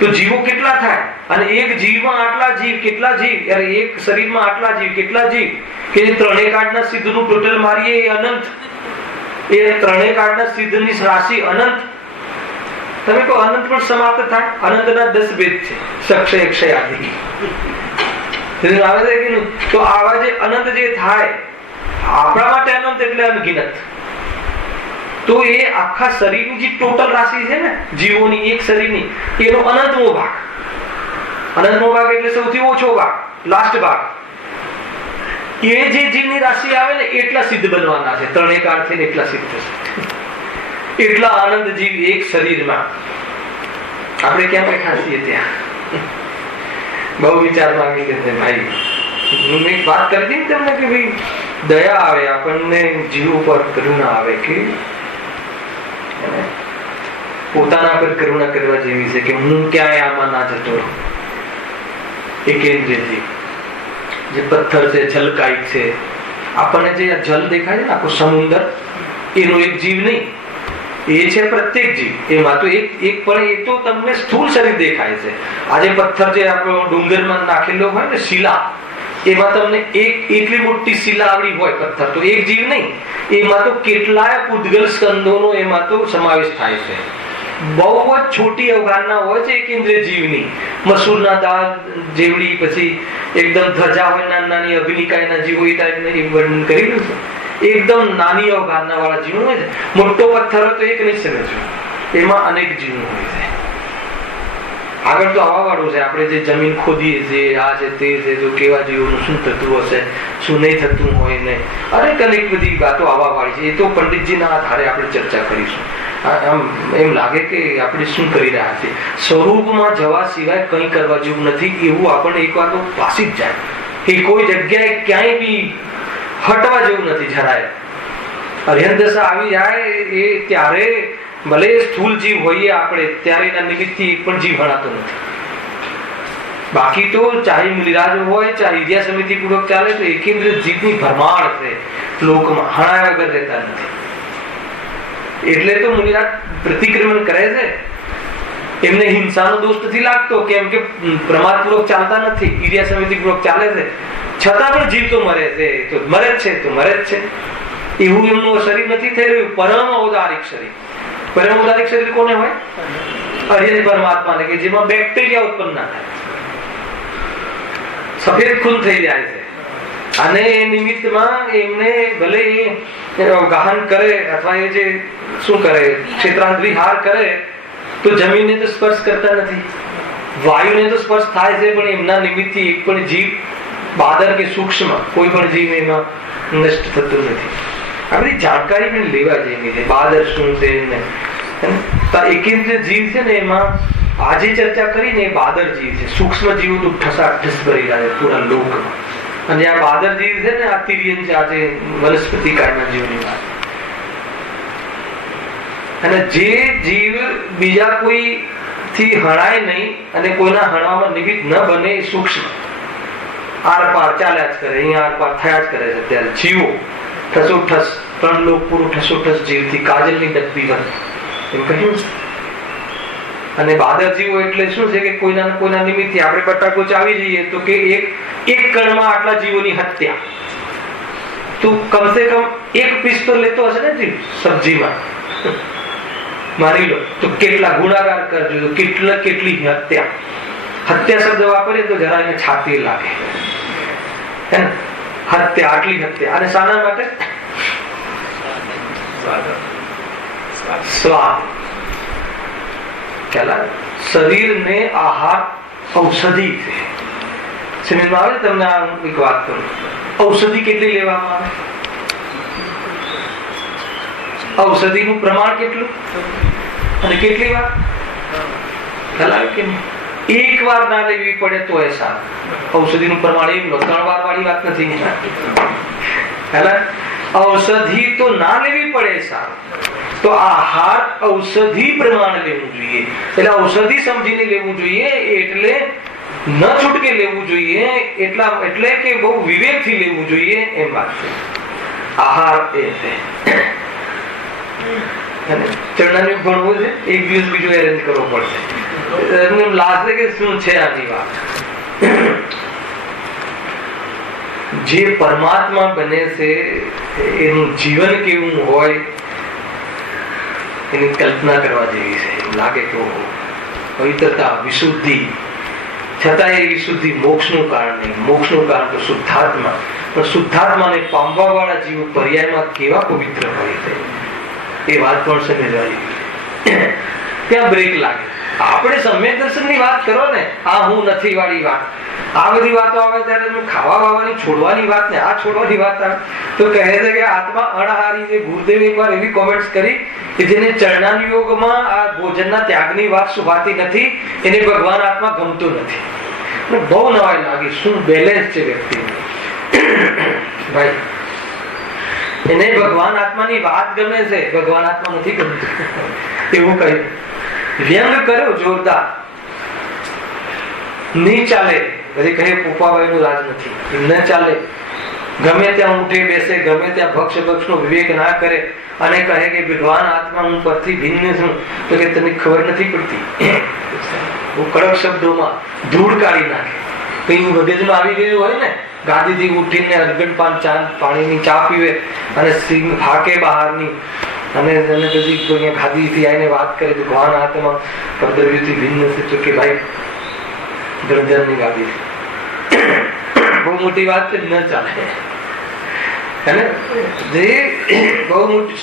તો જીવો કેટલા થાય? અને એક જીવમાં આટલા જીવ, કેટલા જીવ, એક શરીરમાં આટલા જીવ, કેટલા જીવ, કે ત્રણેય કાળના સિદ્ધનું ટોટલ મારીએ એ અનંત. એ ત્રણેય કાળના સિદ્ધની રાશિ અનંત. તમે કહો અનંત પણ સમાપ્ત થાય? અનંતના 10 ભેદ છે, સક્ષય અક્ષય આદિ આવે છે. તો આવા જે અનંત જે થાય આપણા માટે અનંત એટલે અનગિનત. તો એ આખા શરીરની જે ટોટલ રાશિ છે ને જીવોની, એક શરીરની, એનો અનંતમો ભાગ. અનંતમો ભાગ એટલે સૌથી ઓછો ભાગ, લાસ્ટ ભાગ. એ જે જીવની રાશિ આવે ને એટલા સિદ્ધ બનવાના છે. ત્રણેય કાળથી એટલા સિદ્ધ થશે. એટલા આનંદ જીવ એક શરીરમાં. આપણે ક્યાં બેઠા છીએ ત્યાં બહુ વિચાર માંગી લેશે ભાઈ. મેં વાત કરતી ને તમને કે ભાઈ દયા આવે આપણને, જીવ ઉપર કરુણા આવે, કે પોતાના પર કરુણા કરવા જેવી છે કે હું ક્યાંય આમાં ના જતો. એકેન્દ્રજી જે પથ્થર છે, જલકાઈ છે, આપણને જે જલ દેખાય છે ને આખું સમુદ્ર, એનો એક જીવ નહીં, એ છે પ્રત્યેક જીવ. એમાં તો એક પણ એ તો તમને સ્થૂળ શરીર દેખાય છે. આજે પથ્થર જે આપણો ડુંગરમાં નાખેલો હોય ને શિલા, એમાં તમને એક એટલી મોટી શિલા આવડી હોય પથ્થર, તો એક જીવ નહીં, એમાં તો કેટલાય પૂતગલ સ્કંદોનો એમાં તો સમાવેશ થાય છે. બહુ જ છોટી અવગાહના હોય છે એકેન્દ્રિય જીવની. મસૂરના દાળ જેવડી, પછી એકદમ ધજા હોય નાની નાની અગ્નિકાયના જીવો, એ ટાઈપને વર્ણન કરી દઉં છું. એકદમ નાની અવગાહના વાળા જીવો હોય છે. મોટો પથ્થર તો એક નહીં સમજવું, એમાં અનેક જીવો હોય છે. આગળ તો આવા વાળું છે. આપણે જે જમીન ખોદીએ છીએ, આ છે તે છે, તો કેવા જીવોનું શું થતું હશે, શું નહીં થતું હોય ને, અનેક બધી વાતો આવા વાળી છે. એ તો પંડિતજીના આધારે આપણે ચર્ચા કરીશું. એમ લાગે કે આપણે શું કરી રહ્યા છીએ, સ્વરૂપમાં જવા સિવાય કંઈ કરવા જેવું નથી, એવું આપણને એક વાર તો ભાસી જ જાય કે કોઈ જગ્યાએ ક્યાંય બી હટવા જેવું નથી જરાય. અર્યંત દશા આવી જાય એ ત્યારે ભલે સ્થૂળ જીવ હોઈએ આપણે, ત્યારે એના નિમિત્તથી એક પણ જીવ હણાતો નથી. બાકી તો ચાહે મુનિરાજ હોય, ચાહે વિદ્યા સમિતિ પૂર્વક ચાલે, તો એકેન્દ્ર જીવની ભરમાર છે લોકમાં, હણાયા વગર રહેતા નથી. એટલે તો મુનિરાજ પ્રતિક્રમણ કરે છે. એમને હિંસાનો દોષ નથી લાગતો, કેમ કે પ્રમાદપૂર્વક ચાલતા નથી, વિદ્યા સમિતિ પૂર્વક ચાલે છે. છતાં પણ જીવ તો મરે છે, તો મરે જ છે, તો મરે જ છે. એવું એમનું શરીર નથી થઈ રહ્યું. પરમ ઔદારિક શરીર. પરમ ઔદારિક શરીર કોને હોય? અર્યન પરમાત્માને, કે જેમાં બેક્ટેરિયા ઉત્પન્ન ના થાય, સફેદ ખૂન થઈ જાય છે. અને એ નિમિત્તમાં એમને ભલે ગાહન કરે અથવા એ જે શું કરે, ક્ષેત્રાંતવિહાર કરે, તો જમીનને તો સ્પર્શ કરતા નથી, વાયુને તો સ્પર્શ થાય છે, પણ એમના નિમિત્તથી એક પણ જીવ, બાદર કે સૂક્ષ્મ કોઈ પણ જીવ એમાં નષ્ટ થતું નથી. આ બધી જાણકારી પણ લેવા જેવી છે. બાદર શું છે ને, એકેન્દ્ર જીવ છે ને, એમાં આજે ચર્ચા કરીને બાદર જીવ છે. સૂક્ષ્મ જીવો તો ઠસાઠસ ભરી રહ્યા છે પૂરા લોકમાં. અને આ બાદર જીવ છે ને, આ તિર્યન છે, આજે વનસ્પતિ કાળના જીવની વાત. અને જે જીવ બીજા કોઈ થી હણાય નહીં અને કોઈના હણવામાં નિમિત્ત ન બને, એ સૂક્ષ્મ આર પાર ચાલ્યા જ કરે, અહીંયા આર પાર થયા જ કરે છે. ત્યારે જીવો ઠસોઠસ, 3 લોક પૂરું ઠસોઠસ જીવથી કાજલની ડબ્બી બને એમ કહ્યું છે. અને બાદર જીવો એટલે શું છે કે કોઈના નિમિત્તથી આપણે બટાકો ચાવી જઈએ તો કે એક કણમાં આટલા જીવોની હત્યા. તું કમસે કમ એક પીસ તો લેતો હશે ને જીવ સબ્જીમાં, માની લો તો કેટલા ગુણાકાર કરજો, તો કેટલી હત્યા. હત્યા શબ્દ વાપરીએ તો જરા એને છાતી લાગે, હે ને? હત્યા, આટલી હત્યા. અને શાના માટે? સ્વાદ. શરીરને આહાર ઔષધિ છે. સમજમાં આવે? તમને એક વાત કરું, ઔષધિ કેટલી લેવામાં આવે, ઔષધિનું પ્રમાણ કેટલું અને કેટલી વાર ખ્યાલ આવે કે નહીં? એક વાર ના લેવી પડે તો એ સારું. ઔષધિનું પ્રમાણ 1 લો, 3 વાર વાળી વાત નથી. ઔષધિ તો ના લેવી પડે સારું, તો આહાર ઔષધિ પ્રમાણે લેવું જોઈએ. એટલે ઔષધિ સમજીને લેવું જોઈએ, એટલે ન છૂટકે લેવું જોઈએ, એટલે કે બહુ વિવેકથી લેવું જોઈએ એમ વાત છે. આહાર એ છે. ચરણાને ભણવું છે, એક દિવસ બીજો એરેન્જ કરવો પડશે. એમને એમ લાગશે કે શું છે આની વાત. જે પરમાત્મા બને છે એનું જીવન કેવું હોય એની કલ્પના કરવા જેવી છે. એમ લાગે કે પવિત્રતા, વિશુદ્ધિ, છતાં એ વિશુદ્ધિ મોક્ષનું કારણ નહીં. મોક્ષનું કારણ તો શુદ્ધાત્મા. પણ શુદ્ધાત્માને પામવા વાળા જીવો પર્યાયમાં કેવા પવિત્ર હોય છે એ વાત પણ સમજવા જેવી. ત્યાં બ્રેક લાગે. આપણે સમ્યક દર્શનની વાત કરો ને, આ હું નથી વાળી વાત, આ બધી વાતો આવે ત્યારે ખાવા વાવાની છોડવાની વાત ને આ છોડવાની વાત આવે તો કહે છે કે આત્મા અણહારી છે. ગુરુદેવ એકવાર એવી કોમેન્ટ્સ કરી કે જેને ચરણાન યોગમાં આ ભોજનના ત્યાગની વાત સુભાતી નથી એને ભગવાન આત્મા ગમતો નથી. બહુ નવાઈ લાગી. શું બેલેન્સ છે વ્યક્તિનું ભાઈ. એને ભગવાન આત્માની વાત ગમે છે, ભગવાન આત્મા નથી ગમતું એવું કહ્યું. વ્યંગ કર્યો જોરદાર. નહીં ચાલે. પછી કહે પોપાભાઈ નું રાજ નથી, ન ચાલે. ગમે ત્યાં ઉઠે બેસે, ગમે ત્યાં ભક્ષ નો વિવેક ના કરે અને કહે કે ભગવાન આત્મા હું પરથી ભિન્ન છું, તો કે તને ખબર નથી પડતી. હું કડક શબ્દોમાં ધૂળ કાઢી નાખે. કઈ મગજમાં આવી ગયું હોય ને, ગાદીથી ઉઠીને અર્ગણ પાણીની ચા પીવે અને સિંગ ફાકે બહારની અને પછી ખાદીથી આવીને વાત કરે ભગવાન આત્મા પરદ્રવ્યથી ભિન્ન છે, તો કે ભાઈ ગરદનની ગાદી બહુ મોટી વાત છે, ન ચાલે. અને જે બહુ મોટી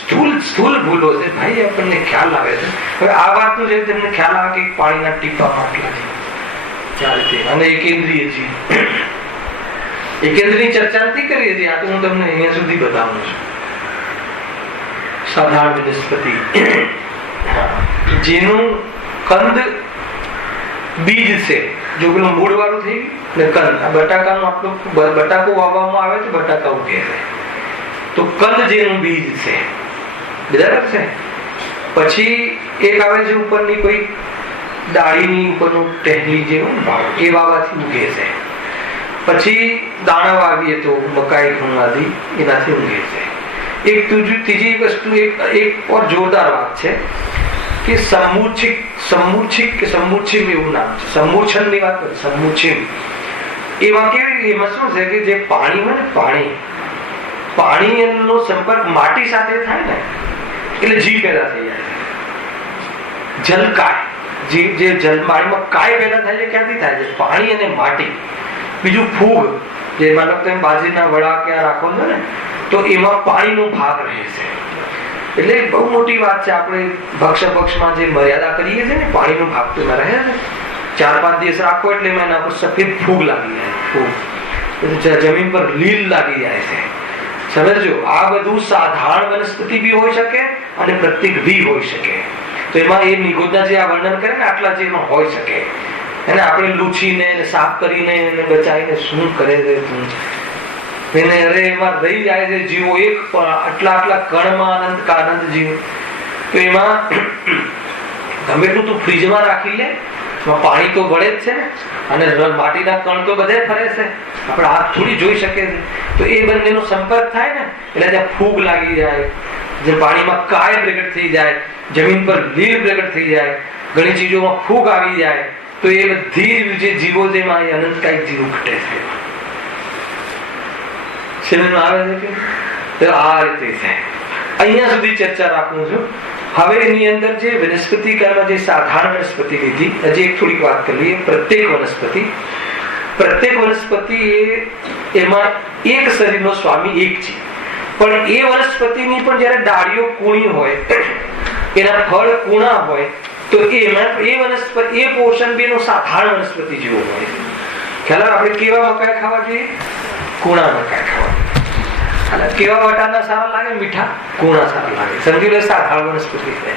સ્થૂલ ભૂલો છે ભાઈ, આપણને ખ્યાલ આવે છે. હવે આ વાતનું જે તમને ખ્યાલ આવે કે પાણીના ટીપા માટલા છે અને એકેન્દ્રિય છે. એકેન્દ્રની ચર્ચા નથી કરી હતી, આ તો હું તમને અહીંયા સુધી બતાવું છું. સાધારણ વનસ્પતિ જેનું કંદ બીજ છે, જો પેલું મૂળ વાળું થઈ ગયું કંદ. બટાકાનું આટલું બટાકો વાવવામાં આવે તો બટાકા ઉગે છે, તો કંદ જેનું બીજ છે બરાબર છે. પછી એક આવે છે ઉપરની કોઈ ડાળીની ઉપરનું ટહેલી જેવું એ વાવાથી ઉગે છે. પછી દાણા વાવીએ તો મકાઈ ઘઉં આદિ એનાથી ઉગે છે. એક ત્રીજી વસ્તુ એક ઓર જોરદાર વાત છે કે સમૂર્છિક એવું નામ છે. સમૂર્છન ની વાત કરી, સમૂર્છિમ એમાં કેવી, એમાં શું છે કે જે પાણી હોય ને, પાણી એનો સંપર્ક માટી સાથે થાય ને એટલે જીવ પેદા થઈ જાય. જલકાય, જે પાણીમાં કાય પેદા થાય છે ક્યાંથી થાય છે? પાણી અને માટી. બીજું ફૂગ, જે મતલબ તમે બાજરીના વડા ક્યાં રાખો છો ને તો એમાં પાણીનો ભાગ રહે છે. એટલે બહુ મોટી વાત છે. આપણે ભક્ષમાં જે મર્યાદા કરીએ છીએ ને, પાણીનો ભાગ તો એમાં રહે છે. 4-5 દિવસ રાખો એટલે એના પર સફેદ ફૂગ લાગી જાય. ફૂગ જમીન પર લીલ લાગી જાય છે. સમજો, આ બધું સાધારણ વનસ્પતિ બી હોઈ શકે અને પ્રત્યેક બી હોઈ શકે. તો એમાં એ નિગોદના જે આ વર્ણન કરે ને આટલા જે એમાં હોઈ શકે, એને આપણે લૂછીને સાફ કરીને એને બચાવીને શું કરે છે એને અરે એમાં રહી જાય છે જીવો. એક આટલા કણમાં આનંદ જીવ. તો એમાં ગમે એટલું તું ફ્રીજમાં રાખી લે, પાણી તો વળે જ છે અને માટીના કણ તો બધે ફરે છે, આપણે હાથ થોડી જોઈ શકે છે. તો એ બંનેનો સંપર્ક થાય ને એટલે ત્યાં ફૂગ લાગી જાય, જે પાણીમાં કાય પ્રગટ થઈ જાય, જમીન પર લીલ પ્રગટ થઈ જાય, ઘણી ચીજોમાં ફૂગ આવી જાય. તો એ બધી જે જીવો છે એમાં અનંતકાય જીવો ઘટે છે. સમજમાં આવે છે કે આ રીતે છે. અહીંયા સુધી ચર્ચા રાખું છું. હવે એની અંદર જે વનસ્પતિ કર્મ, જે સાધારણ વનસ્પતિ લીધી, હજી એક થોડીક વાત કરીએ. પ્રત્યેક વનસ્પતિ એમાં એક શરીરનો સ્વામી એક છે, પણ એ વનસ્પતિની પણ જયારે ડાળીઓ કૂણી હોય, એના ફળ કૂણા હોય, તો એમાં એ વનસ્પતિ એ પોષણ બી એનો સાધારણ વનસ્પતિ જેવો હોય. ખ્યાલ આપણે કેવા મકાઈ ખાવા જોઈએ? કૂણા મકાઈ ખાવા. કેવા વટાણા સારા લાગે? મીઠા. કૂણા સારા લાગે. સમજી લો સાધારણ વનસ્પતિ છે,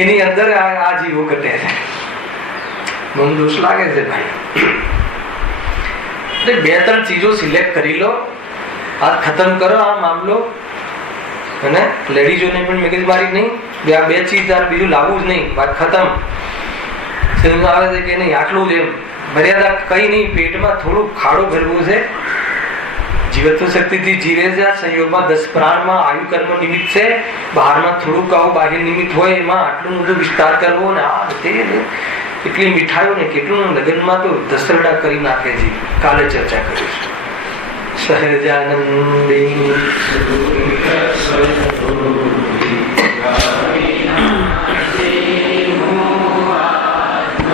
એની અંદર આ જીવો ઘટે છે. મને દોષ લાગે છે ભાઈ. 2-3 ચીજો સિલેક્ટ કરી લો આ ખતમ કરો આ મામલો. અને લેડીઝોને પણ મેં કીધું મારી નહીં, બે ચીજ બીજું લાવવું જ નહીં, વાત ખતમ. આવે છે કે નહીં આટલું જ, એમ મર્યાદા કઈ નહીં. પેટમાં થોડું ખાડો ભરવું છે. જીવત્વ શક્તિથી જીવે છે. આ સંયોગમાં 10 પ્રાણમાં આયુ કર્મ નિમિત્ત છે. બહારમાં થોડુંક આવું બાહ્ય નિમિત્ત હોય, એમાં આટલું બધું વિસ્તાર કરવો ને આ તે એટલી મીઠાઈઓ ને કેટલું લગ્નમાં તો દસરડા કરી નાખે છે. કાલે ચર્ચા કરીશું. સહજાનંદી